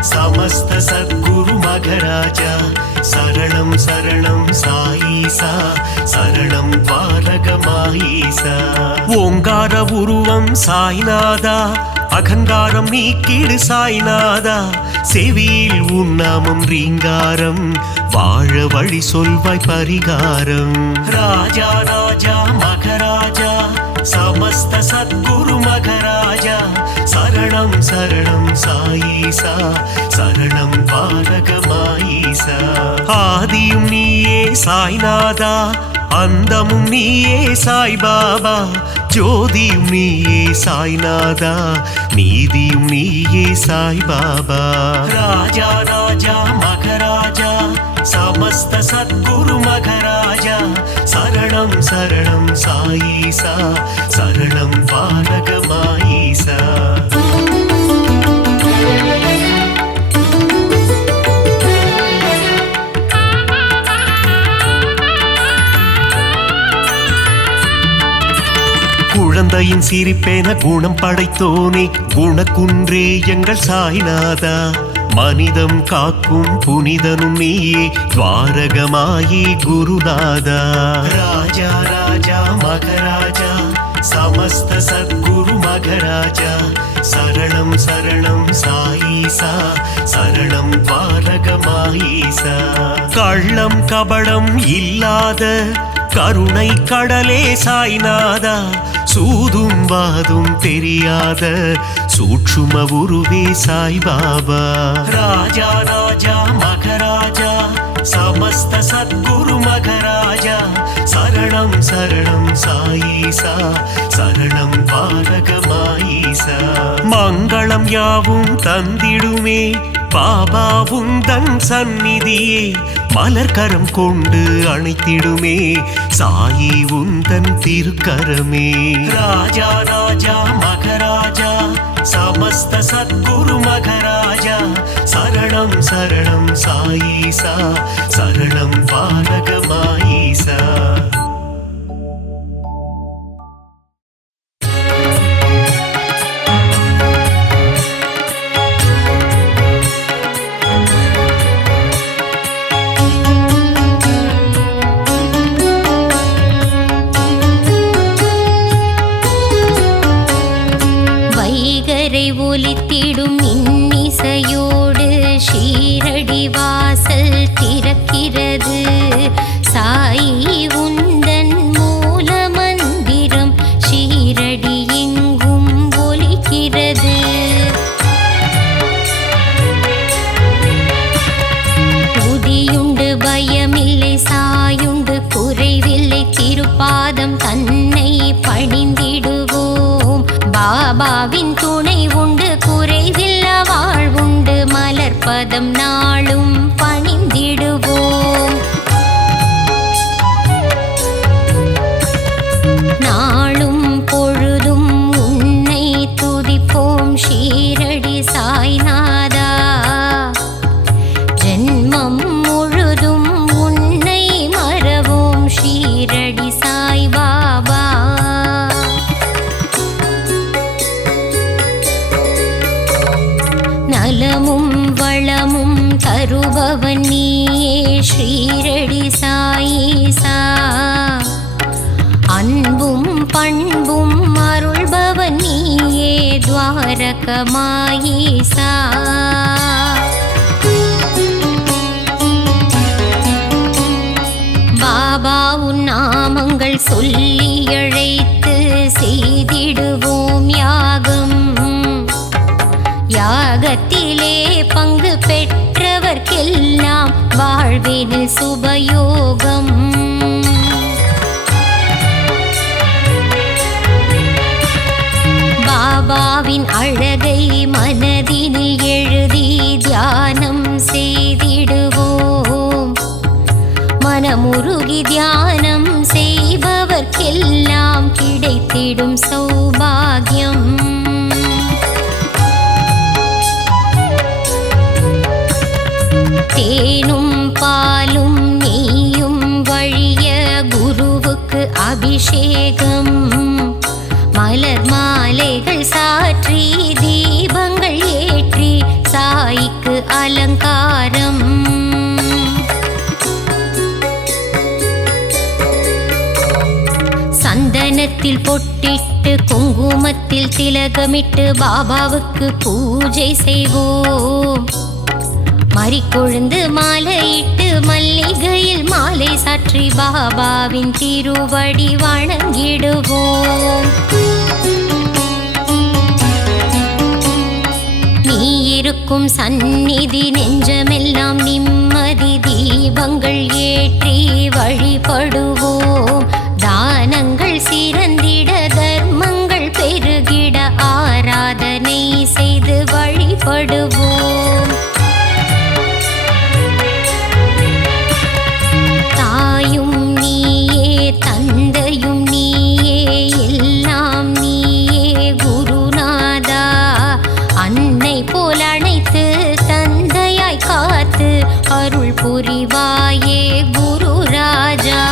समस्त सद्गुरु मघराजा शरणं शरणं साईसा शरणं पारगमाईसा ஓங்கார உருவம் சாய்நாதா அகங்காரம் நீக்கிடு சாய்நாதா செவியில் உன்னாமம் ரீங்காரம் வாழ வழி சொல்வாய் பரிகாரம் ராஜா ராஜா மகராஜா समस्त सद्गुरु मघराजा शरणं शरणं साईसा शरणं पारगमाईसा ஆதியும் நீயே சாய்நாதா அந்தமும் நீயே சாய் பாபா ஜோதியும் நீயே சாய்நாதா நீதியும் நீயே சாய் பாபா ராஜா ராஜா மகராஜா समस्त सद्गुरु मघराजा शरणं शरणं साईसा शरणं पारगमाईसा குழந்தையின் சிரிப்பேன குணம் படைத்தோனே குணக்குன்றே எங்கள் சாய்நாதா மனிதம் காக்கும் புனிதனும் நீயே துவாரகமாயி குருநாதா ராஜா ராஜா மகராஜா समस्त सद्गुरु मघराजा शरणं शरणं साईसा शरणं पारगमाईसा கள்ளம் கபடம் இல்லாத கருணை கடலே சாய்நாதா சூதும் வாதும் தெரியாத சூட்சும உருவே சாய் பாபா ராஜா ராஜா மகராஜா समस्त सद्गुरु मघराजा शरणं शरणं साईसा शरणं पारगमाईसा மங்களம் யாவும் தந்திடுமே பாபா உந்தன் சந்நிதியே மலர்கரம் கொண்டு அணைத்திடுமே சாயி உந்தன் திருக்கரமே ராஜா ராஜா மகராஜா समस्त सद्गुरु मघराजा शरणं शरणं साईसा शरणं पारगमाईसा ஒலித்திடும் இன்னிசையோடு ஷீரடி வாசல் திறக்கிறது சாயி உந்தன் மூல மந்திரம் ஷீரடி எங்கும் ஒலிக்கிறது உதியுண்டு பயமில்லை சாயுண்டு குறைவில்லை திருப்பாதம் தன்னை பணிந்திடுவோம் பாபாவின் துணை உண்டு குறைவில்ல வாழ்வுண்டு மலர்பதம் நாளும் பணிந்திடுவோம் நாளும் பொழுதும் உன்னை துதிப்போம் ஷீரடி சாய்நாதா ஜென்மம் முழுதும் உன்னை மறவோம் ஷீரடி द्वारकमायीसा பாபா உன் நாமங்கள் சொல்லி அழைத்து செய்திடுவோம் யாகம். யாகத்திலே பங்கு பெற்றவர்க்கெல்லாம் வாழ்வினில் சுபயோகம். பாபாவின் அழகை மனதினில் எழுதி தியானம் செய்திடுவோம். மனமுருகி தியானம் செய்பவர்க்கெல்லாம் கிடைத்திடும் சௌபாகியம். தேனும் பாலும் நெய்யும் வழிய குருவுக்கு அபிஷேகம். மலர் மாலைகள் சாற்றி தீபங்கள் ஏற்றி சாய்க்கு அலங்காரம். சந்தனத்தில் பொட்டிட்டு குங்குமத்தில் திலகமிட்டு பாபாவுக்கு பூஜை செய்வோம். மறிக்கொழுந்து மாலையிட்டு மல்லிகையில் மாலை சாற்றி பாபாவின் திருவடி வணங்கிடுவோம். நீ இருக்கும் சந்நிதி நெஞ்சமெல்லாம் நிம்மதி தீபங்கள் ஏற்றி வழிபடுவோம். தானங்கள் சிறந்திட தர்மங்கள் பெருகிட ஆராதனை செய்து வழிபடுவோம். தாயும் நீயே தந்தையும் நீயே எல்லாம் நீயே குருநாதா. அன்னை போல் அணைத்து தந்தையாய் காத்து அருள் புரிவாயே குரு ராஜா.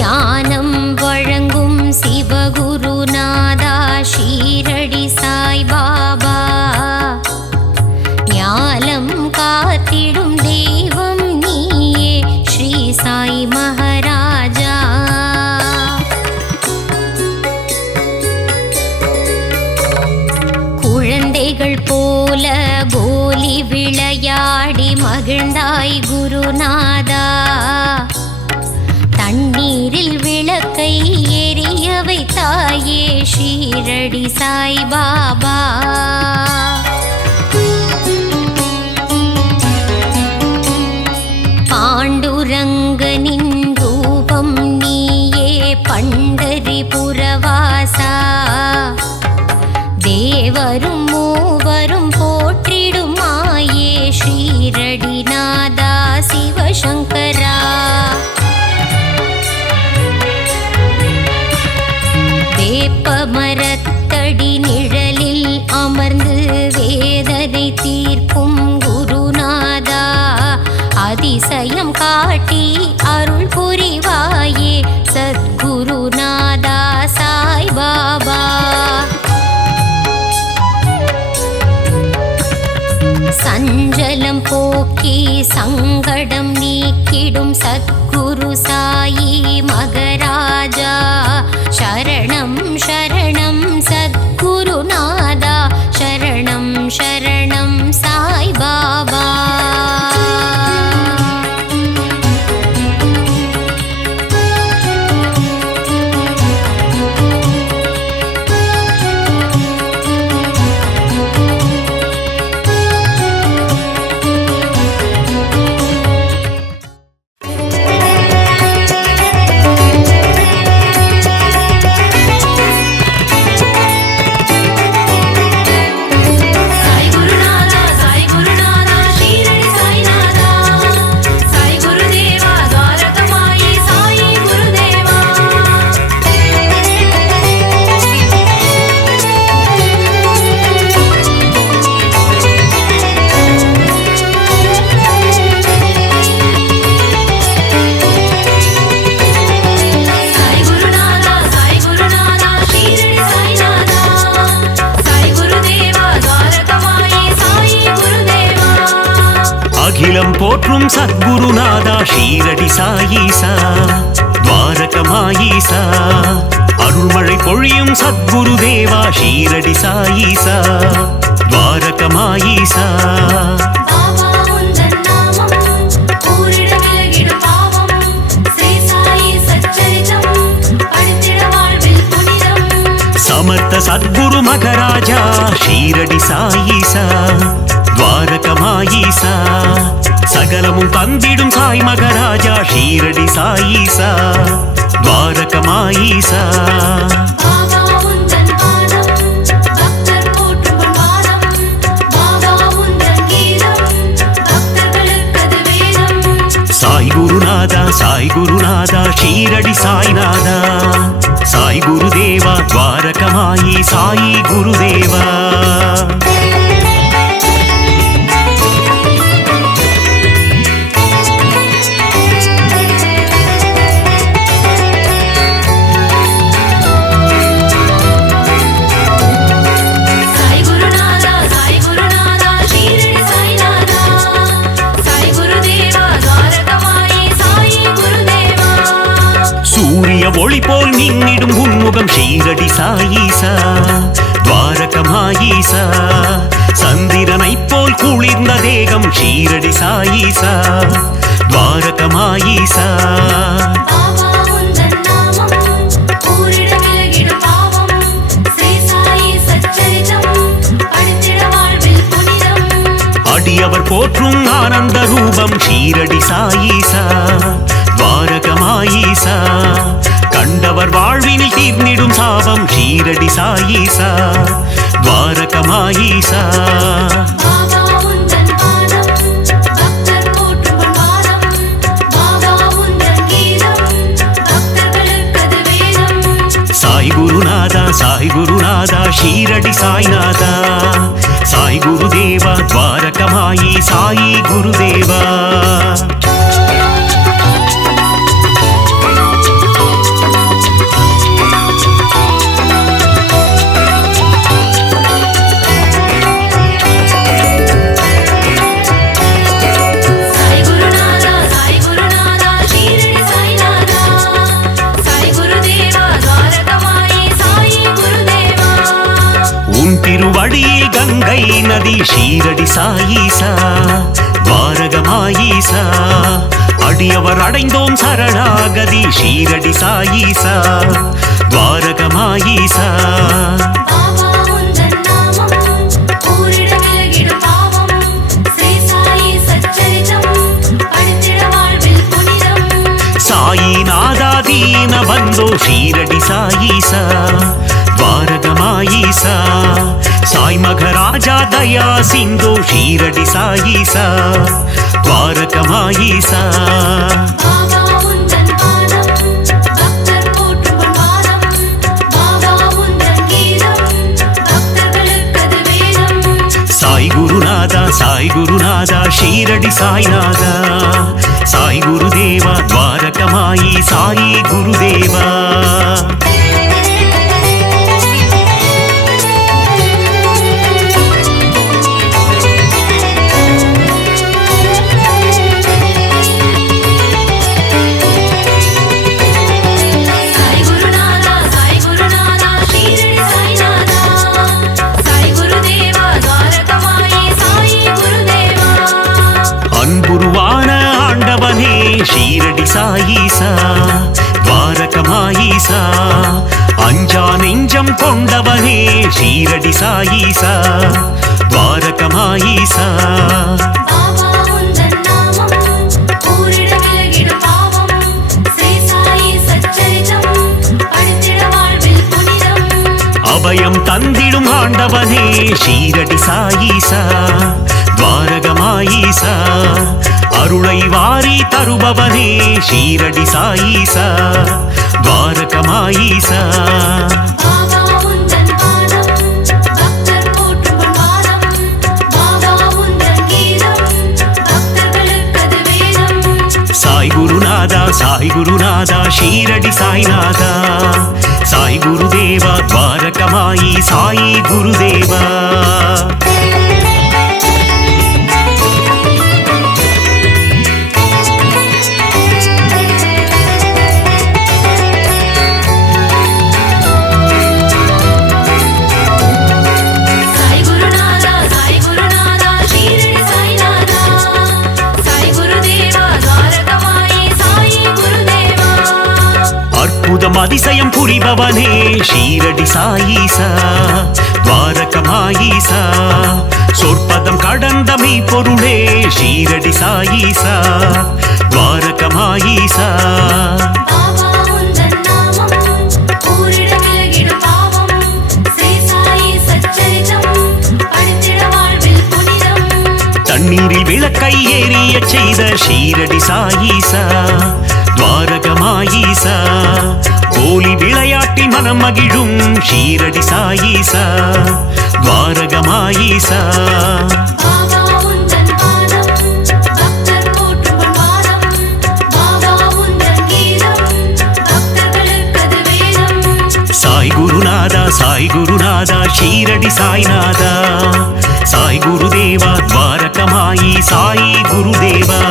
ஞானம் வழங்கும் சிவகுருநாதா ஷீரடி சாய் பாபா. ஞானம் காத்திடும் தெய்வம் நீயே ஸ்ரீ சாய் மகாராஜா. குழந்தைகள் போல கோலி விளையாடி மகிழ்ந்தாய் குருநாதா. தண்ணீரில் விளக்கை எரிய வைத்தாயே ஷீரடி சாய் பாபா. பாண்டுரங்கனின் ரூபம் நீயே பண்டரிபுரவாசா. தேவரும் மூவரும் போற்றிடும் மாயே ஷீரடி நாதா சிவசங்கரா. வேப்பமரத்தடி நிழலில் அமர்ந்து வேதனை தீர்க்கும் குருநாதா. அதிசயம் காட்டி அருள் புரிவாயே சத்குருநாதா சாய் பாபா. சஞ்சலம் போக்கி சங்கடம் நீக்கிடும் சத்குரு சாயி மகராஜா. சரணம் சரணம் சத்குருநாதா. சரணம் சரணம் சாய் பாபா. அகிலம் போற்றும் சத்குருநாதா ஷீரடி சாயீசா துவாரகமாயீசா. அருள்மழை பொழியும் சத்குரு தேவா ஷீரடி சாயீசா துவாரகமாயீசா. பாபா உந்தன் நாமம் கூறிட விலகிடும் பாவம். ஸ்ரீ சாயி சச்சரிதம் படித்திட வாழ்வில் புனிதம். சமர்த்த சத்குரு மகராஜா ஷீரடி சாயீசா துவாரகமாயீசா. சகலமும் தந்திடும் சாய் மகராஜா ஷீரடி சாயீசா துவாரகமாயீசா. பாபா உந்தன் பாதம் பக்தர் போற்றும் பாதம். பாபா உந்தன் கீதம் பக்தர்களுக்கது வேதம். சாய் குருநாதா சாய் குருநாதா ஷீரடி சாய்நாதா. சாய் குருதேவா துவாரகமாயி சாயி குருதேவா. சாய் குருநாதா சாய் குருநாதா ஷீரடி சாய்நாதா. சாய் குருதேவா துவாரகமாயி சாயி குருதேவா. சூரிய ஒளி போல் மின்னிடும் உன்முகம் ஷீரடி சாயீசா துவாரகமாயீசா. சந்திரனை போல் குளிர்ந்த தேகம் ஷீரடி சாயீசா துவாரகமாயீசா. பாபா உந்தன் நாமம் கூறிட விலகிடும் பாவம். ஸ்ரீ சாயி சச்சரிதம் படித்திட வாழ்வில் புனிதம். அடியவர் போற்றும் ஆனந்த ரூபம் ஷீரடி சாயீசா துவாரகமாயீசா. கண்டவர் வாழ்வினில் தீர்ந்திடும் சாபம் ஷீரடி சாயீசா துவாரகமாயீசா. பாபா உந்தன் பாதம் பக்தர் போற்றும் பாதம். பாபா உந்தன் கீதம் பக்தர்களுக்கது வேதம். சாய் குருநாதா சாய் குருநாதா ஷீரடி சாய்நாதா. சாய் குருதேவா துவாரகமாயி சாயி குருதேவா. சாய் குருநாதா சாய் குருநாதா ஷீரடி சாய்நாதா. சாய் குருதேவா துவாரகமாயி சாயி குருதேவா. உன் திருவடியில் கங்கை நதி ஷீரடி சாயீசா துவாரகமாயீசா. அடியவர் அடைந்தோம் சரணாகதி ஷீரடி சாயீசா துவாரகமாயீசா. பாபா உந்தன் நாமம் கூறிட விலகிடும் பாவம். ஸ்ரீ சாயி சச்சரிதம் படித்திட வாழ்வில் புனிதம். சாயி நாதா தீன பந்தோ ஷீரடி சாயீசா துவாரகமாயீசா. சாய் மகராஜா தயா சிந்தோ ஷீரடி சாயீசா துவாரகமாயீசா. பாபா உந்தன் பாதம் பக்தர் போற்றும் பாதம். பாபா உந்தன் கீதம் பக்தர்களுக்கது வேதம். சாய் குருநாதா சாய் குருநாதா ஷீரடி சாய்நாதா. சாய் குருதேவா துவாரகமாயி சாயி குருதேவா. சாய் குருநாதா சாய் குருநாதா ஷீரடி சாய்நாதா. சாய் குருதேவா துவாரகமாயி சாயி குருதேவா. அன்புருவான ஆண்டவனே ஷீரடி சாயீசா துவாரகமாயீசா. அஞ்சா நெஞ்சம் கொண்டவனே ஷீரடி சாயீசா துவாரகமாயீசா. பாபா உந்தன் நாமம் கூறிட விலகிடும் பாவம். ஸ்ரீ சாயி சச்சரிதம் படித்திட வாழ்வில் புனிதம். அபயம் தந்திடும் ஆண்டவனே ஷீரடி சாயீசா துவாரகமாயீசா. அருளை வாரி தருபவனே ஷீரடி சாயீசா துவாரகமாயீசா. பாபா உந்தன் பாதம் பக்தர் போற்றும் பாதம். பாபா உந்தன் கீதம் பக்தர்களுக்கது வேதம். சாய் குருநாதா சாய் குருநாதா ஷீரடி சாய்நாதா. சாய் குருதேவா துவாரகமாயி சாயி குருதேவா. அற்புதம் அதிசயம் புரிபவனே ஷீரடி சாயீசா துவாரகமாயீசா சொற்பதம் கடந்த மெய்ப்பொருளே ஷீரடி சாயீசா துவாரகமாயீசா பாபா உந்தன் நாமம் கூறிட விலகிடும் பாவம் ஸ்ரீ சாயி சச்சரிதம் படித்திட வாழ்வில் புனிதம் தண்ணீரில் விளக்கை ஏறிய செய்த ஷீரடி சாயீசா துவாரகமாயீசா கோலி விளையாட்டி மனம் மகிழும் ஷீரடி சாயீசா துவாரகமாயீசா பாபா உந்தன் பாதம் பக்தர் போற்றும் பாதம் பாபா உந்தன் கீதம் பக்தர்களுக்கது வேதம் சாய் குருநாதா ஷீரடி சாய்நாதா சாய் குருதேவா துவாரகமாயி சாயி குருதேவா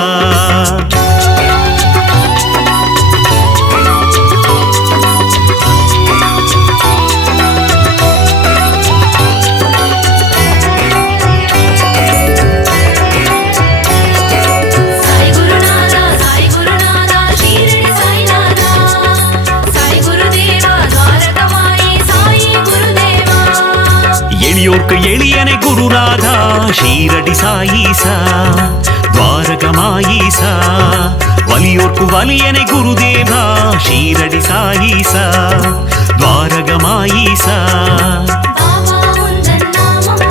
சாய் குருநாதா ஷீரடி சாய்நாதா சாய் குருதேவா துவாரகமாயி சாயி குருதேவா எளியோர்க்கு எளியனை குருநாதா ஷீரடி சாயீசா துவாரகமாயீசா வலியோர்க்கு வலியனை குருதேவா ஷீரடி சாயீசா துவாரகமாயீசா பாபா உந்தன் நாமம்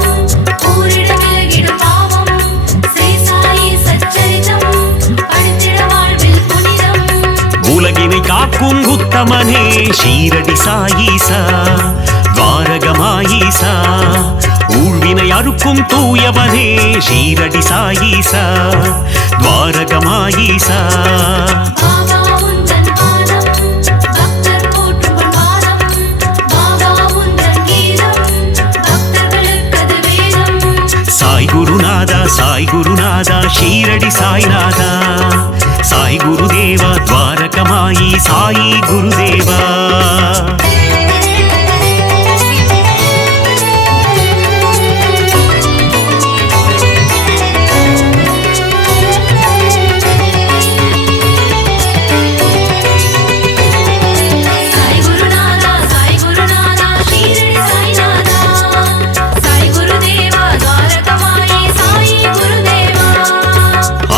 கூறிட விலகிடும் பாவம் ஸ்ரீ சாயி சச்சரிதம் படித்திட வாழ்வில் புனிதம் உலகினை காக்கும் உத்தமனே ஷீரடி சாயீசா துவாரகமாயீசா ஊழ்வினை அறுக்கும் தூயவனே ஷீரடி சாயீசா துவாரகமாயீசா பாபா உந்தன் பாதம் பக்தர் போற்றும் பாதம் பாபா உந்தன் கீதம் பக்தர்களுக்கது வேதம் சாய் குருநாதா ஷீரடி சாய்நாதா சாய் குருதேவா துவாரகமாயி சாயி குருதேவா சாய் குருநாதா ஷீரடி சாய்நாதா சாய் குருதேவா துவாரகமாயி சாயி குருதேவா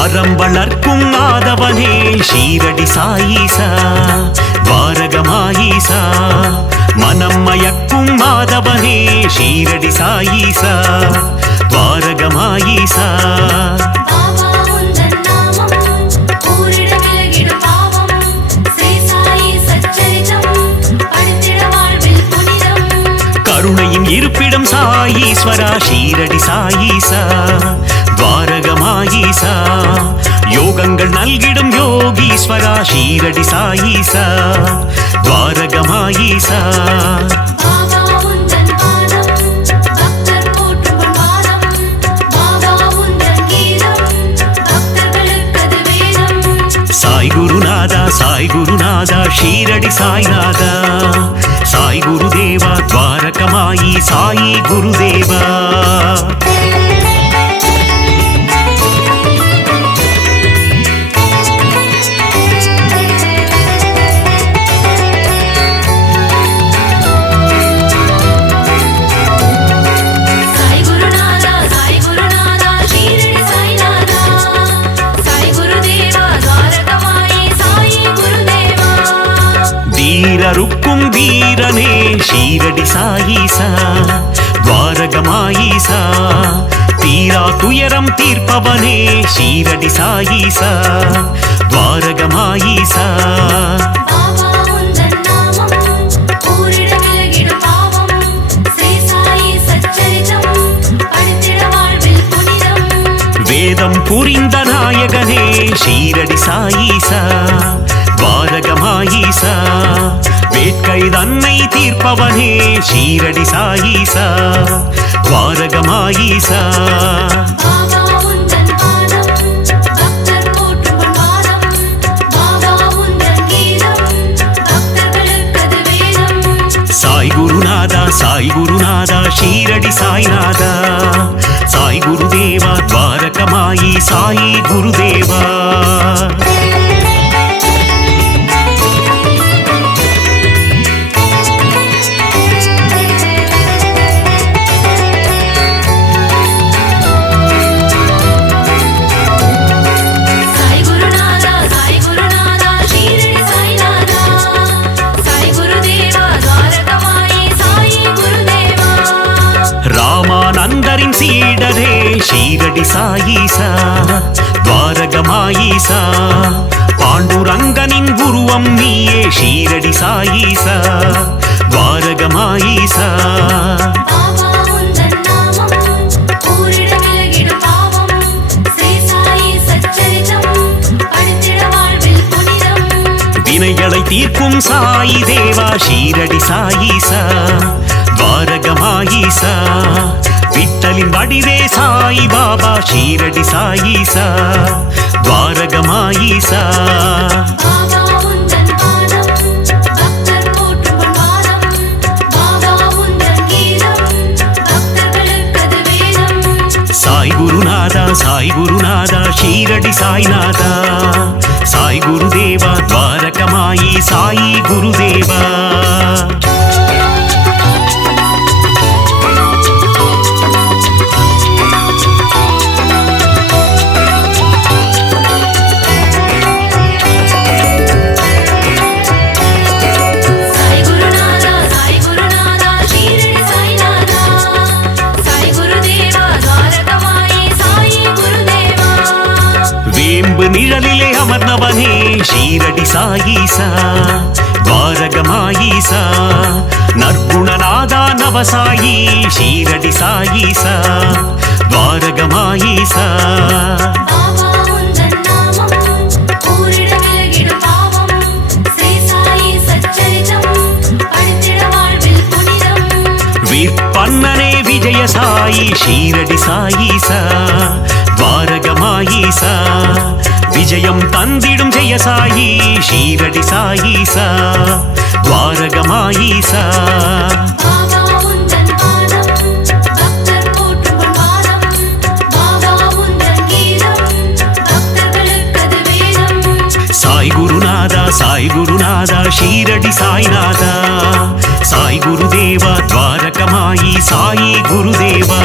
அறம் வளர்க்கும் ஆதவனே ஷீரடி சாயீசா துவாரகமாயீசா மனம் மயக்கும் மாதவனே ஷீரடி சாயீசா துவாரகமாயீசா பாபா உந்தன் நாமம் கூறிட விலகிடும் பாவம் ஸ்ரீ சாயி சச்சரிதம் படித்திட வாழ்வில் புனிதம் கருணையின் இருப்பிடம் சாயீஸ்வரா ஷீரடி சாயீசா துவாரகமாயீசா யோகங்கள் நல்கிடும் யோகீஸ்வரா ஷீரடி சாயீசா துவாரகமாயீசா பாபா உந்தன் பாதம் பக்தர் போற்றும் பாதம் பாபா உந்தன் கீதம் பக்தர்களுக்கது வேதம் சாய் குருநாதா ஷீரடி சாய்நாதா சாய் குருதேவா துவாரகமாயி சாயி குருதேவா சாய் குருநாதா ஷீரடி சாய்நாதா சாய் குருதேவா துவாரகமாயி சாயி குருதேவா தீரருக்கும் வீரனே ஷீரடி சாயீசா துவாரகமாயீசா தீரா துயரம் தீர்ப்பவனே ஷீரடி சாயீசா துவாரகமாயீசா பாபா உந்தன் நாமம் கூறிட விலகிடும் பாவம் ஸ்ரீ சாயி சச்சரிதம் படித்திட வாழ்வில் புனிதம் வேதம் புரிந்த நாயகனே ஷீரடி சாயீசா துவாரகமாயீசா வேட்கை தன்னை தீர்ப்பவனே ஷீரடி சாயீசா துவாரகமாயீசா பாபா உந்தன் பாதம் பக்தர் போற்றும் பாதம் பாபா உந்தன் கீதம் பக்தர்களுக்கது வேதம் சாய் குருநாதா ஷீரடி சாய்நாதா சாய் குருதேவா துவாரகமாயி சாயி குருதேவா சாயீசா துவாரகமாயீசா பாண்டுரங்கனின் உருவம் நீயே ஷீரடி சாயீசா துவாரகமாயீசா வினைகளை தீர்க்கும் சாயி தேவா ஷீரடி சாயீசா துவாரகமாயீசா விட்டலின் வடிவே சாயி பாபா ஷீரடி சாயீசா துவாரகமாயீசா சாய் குருநாதா சாய் குருநாதா ஷீரடி சாய்நாதா சாய் குருதேவா துவாரகமாயி சாயி குருதேவா நிழலிலே அமர்ந்தவனே ஷீரடி சாயீசா துவாரகமாயீசா நற்குணநாதா நவசாயி ஷீரடி சாயீசா துவாரகமாயீசா விற்பன்னனே விஜய சாயி ஷீரடி சாயீசா துவாரகமாயீசா விஜயம் தந்திடும் ஜெய சாயி ஷீரடி சாயீசா துவாரகமாயீசா சாய் குருநாதா சாய் குருநாதா ஷீரடி சாய்நாதா சாய் குருதேவா துவாரகமாயி சாயி குருதேவா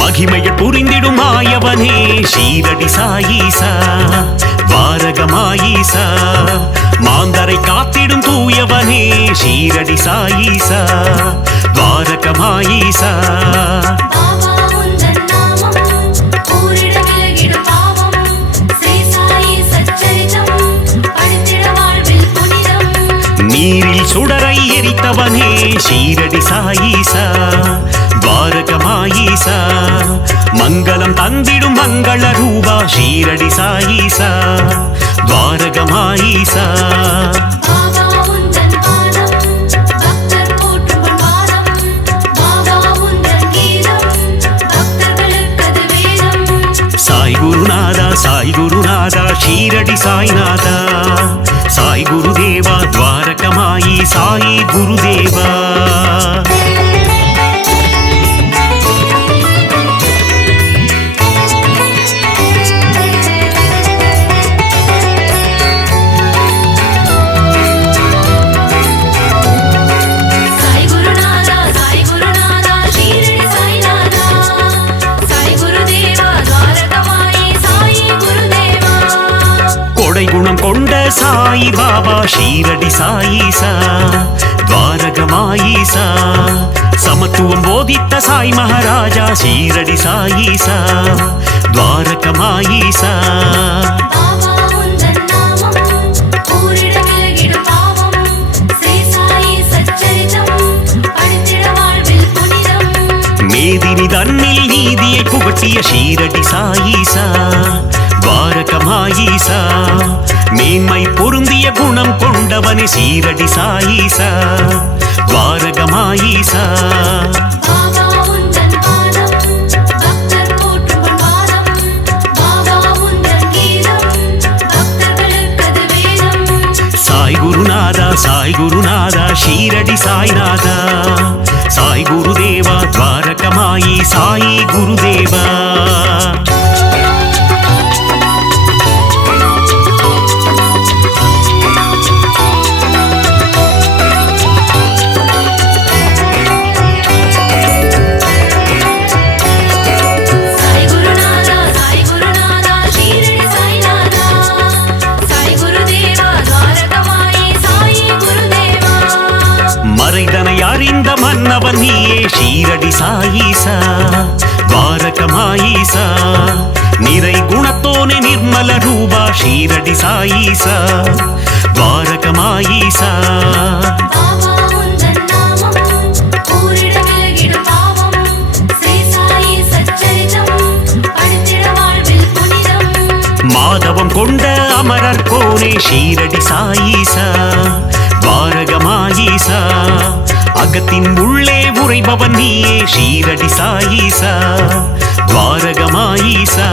மகிமையை புரிந்திடும் மாயவனே ஷீரடி சாயீசா துவாரகமாயீசா மாந்தரை காத்திடும் தூயவனே ஷீரடி சாயீசா துவாரகமாயீசா நீரில் சுடரை எரித்தவனே ஷீரடி சாயீசா துவாரகமாயீசா மங்களம் தந்திடும் மங்கள ரூபா ஷீரடி சாயீசா துவாரகமாயீசா சாய் குருநாதா சாய் குருநாதா ஷீரடி சாய்நாதா சாய் குருதேவா துவாரகமாயி சாயி குருதேவா குணம் கொண்ட சாயி பாபா ஷீரடி சாயீசா துவாரகமாயீசா சமத்துவம் போதித்த சாய் மகாராஜா ஷீரடி சாயீசா துவாரகமாயீசா மேதினி தன்னில் நீதியை புகட்டிய ஷீரடி சாயீசா துவாரகமாயீசா மேன்மை பொருந்திய குணம் கொண்டவனே ஷீரடி சாயீசா துவாரகமாயீசா சாய் குருநாதா சாய் குருநாதா ஷீரடி சாய்நாதா சாய் குருதேவா துவாரகமாயி சாயி குருதேவா மறைதனை அறிந்த மன்னவன் நீயே ஷீரடி சாயீசா துவாரகமாயீசா நிறை குணத்தோனே நிர்மல ரூபா ஷீரடி சாயீசா துவாரகமாயீசா மாதவம் கொண்ட அமரர் கோனே ஷீரடி சாயீசா துவாரகமாயீசா அகத்தின் உள்ளே உறைபவன் நீயே ஷீரடி சாயீசா துவாரகமாயீசா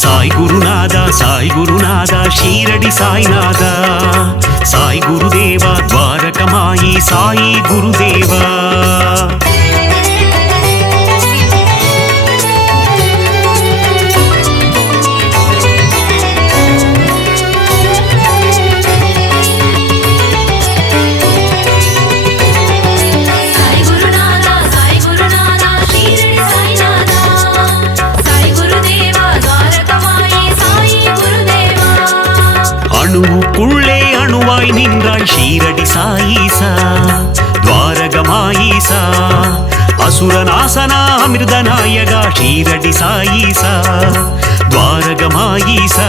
சாய் குருநாதா சாய் குருநாதா ஷீரடி சாய்நாதா சாய் குருதேவா துவாரகமாயி சாயி குருதேவா அணுவுக்குள்ளே அணுவாய் நின்றாய் ஷீரடி சாயீசா துவாரகமாயீசா அசுரநாசனா அமிர்தநாயகா ஷீரடி சாயீசா துவாரகமாயீசா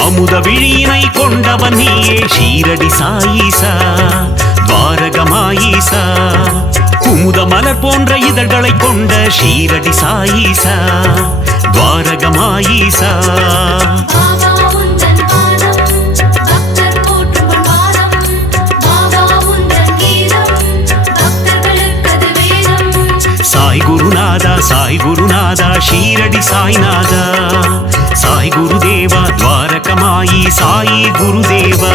அமுத விழியினை கொண்டவன் நீயே ஷீரடி சாயீசா துவாரகமாயீசா குமுத மலர் போன்ற இதழ்களை கொண்ட ஷீரடி சாயீசா துவாரகமாயீசா சாய் குருநாதா சாய் குருநாதா ஷீரடி சாய்நாதா சாய் குருதேவா துவாரகமாயி சாயி குருதேவா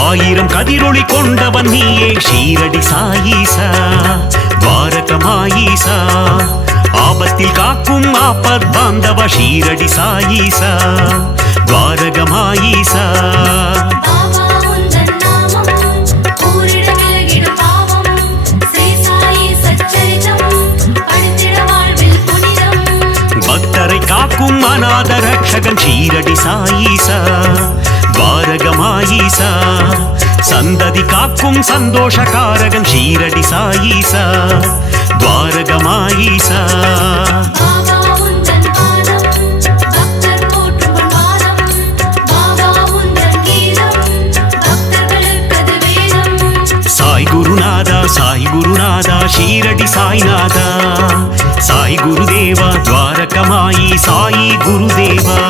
ஆயிரம் கதிரொளி கொண்டவன் நீயே ஷீரடி சாயீசா துவாரகமாயீசா ஆபத்தில் காக்கும் ஆபத் பாந்தவ ஷீரடி சாயீசா துவாரகமாயீசா பக்தரை காக்கும் அநாத ரக்ஷகன் ஷீரடி சாயீசா துவாரகமாயீசா சந்ததி காக்கும் சந்தோஷகாரகன் ஷீரடி சாயீசா துவாரகமாயீசா சாய் குருநாதா சாய் குருநாதா ஷீரடி சாய்நாதா சாய் குருதேவா துவாரகமாயி சாயி குருதேவா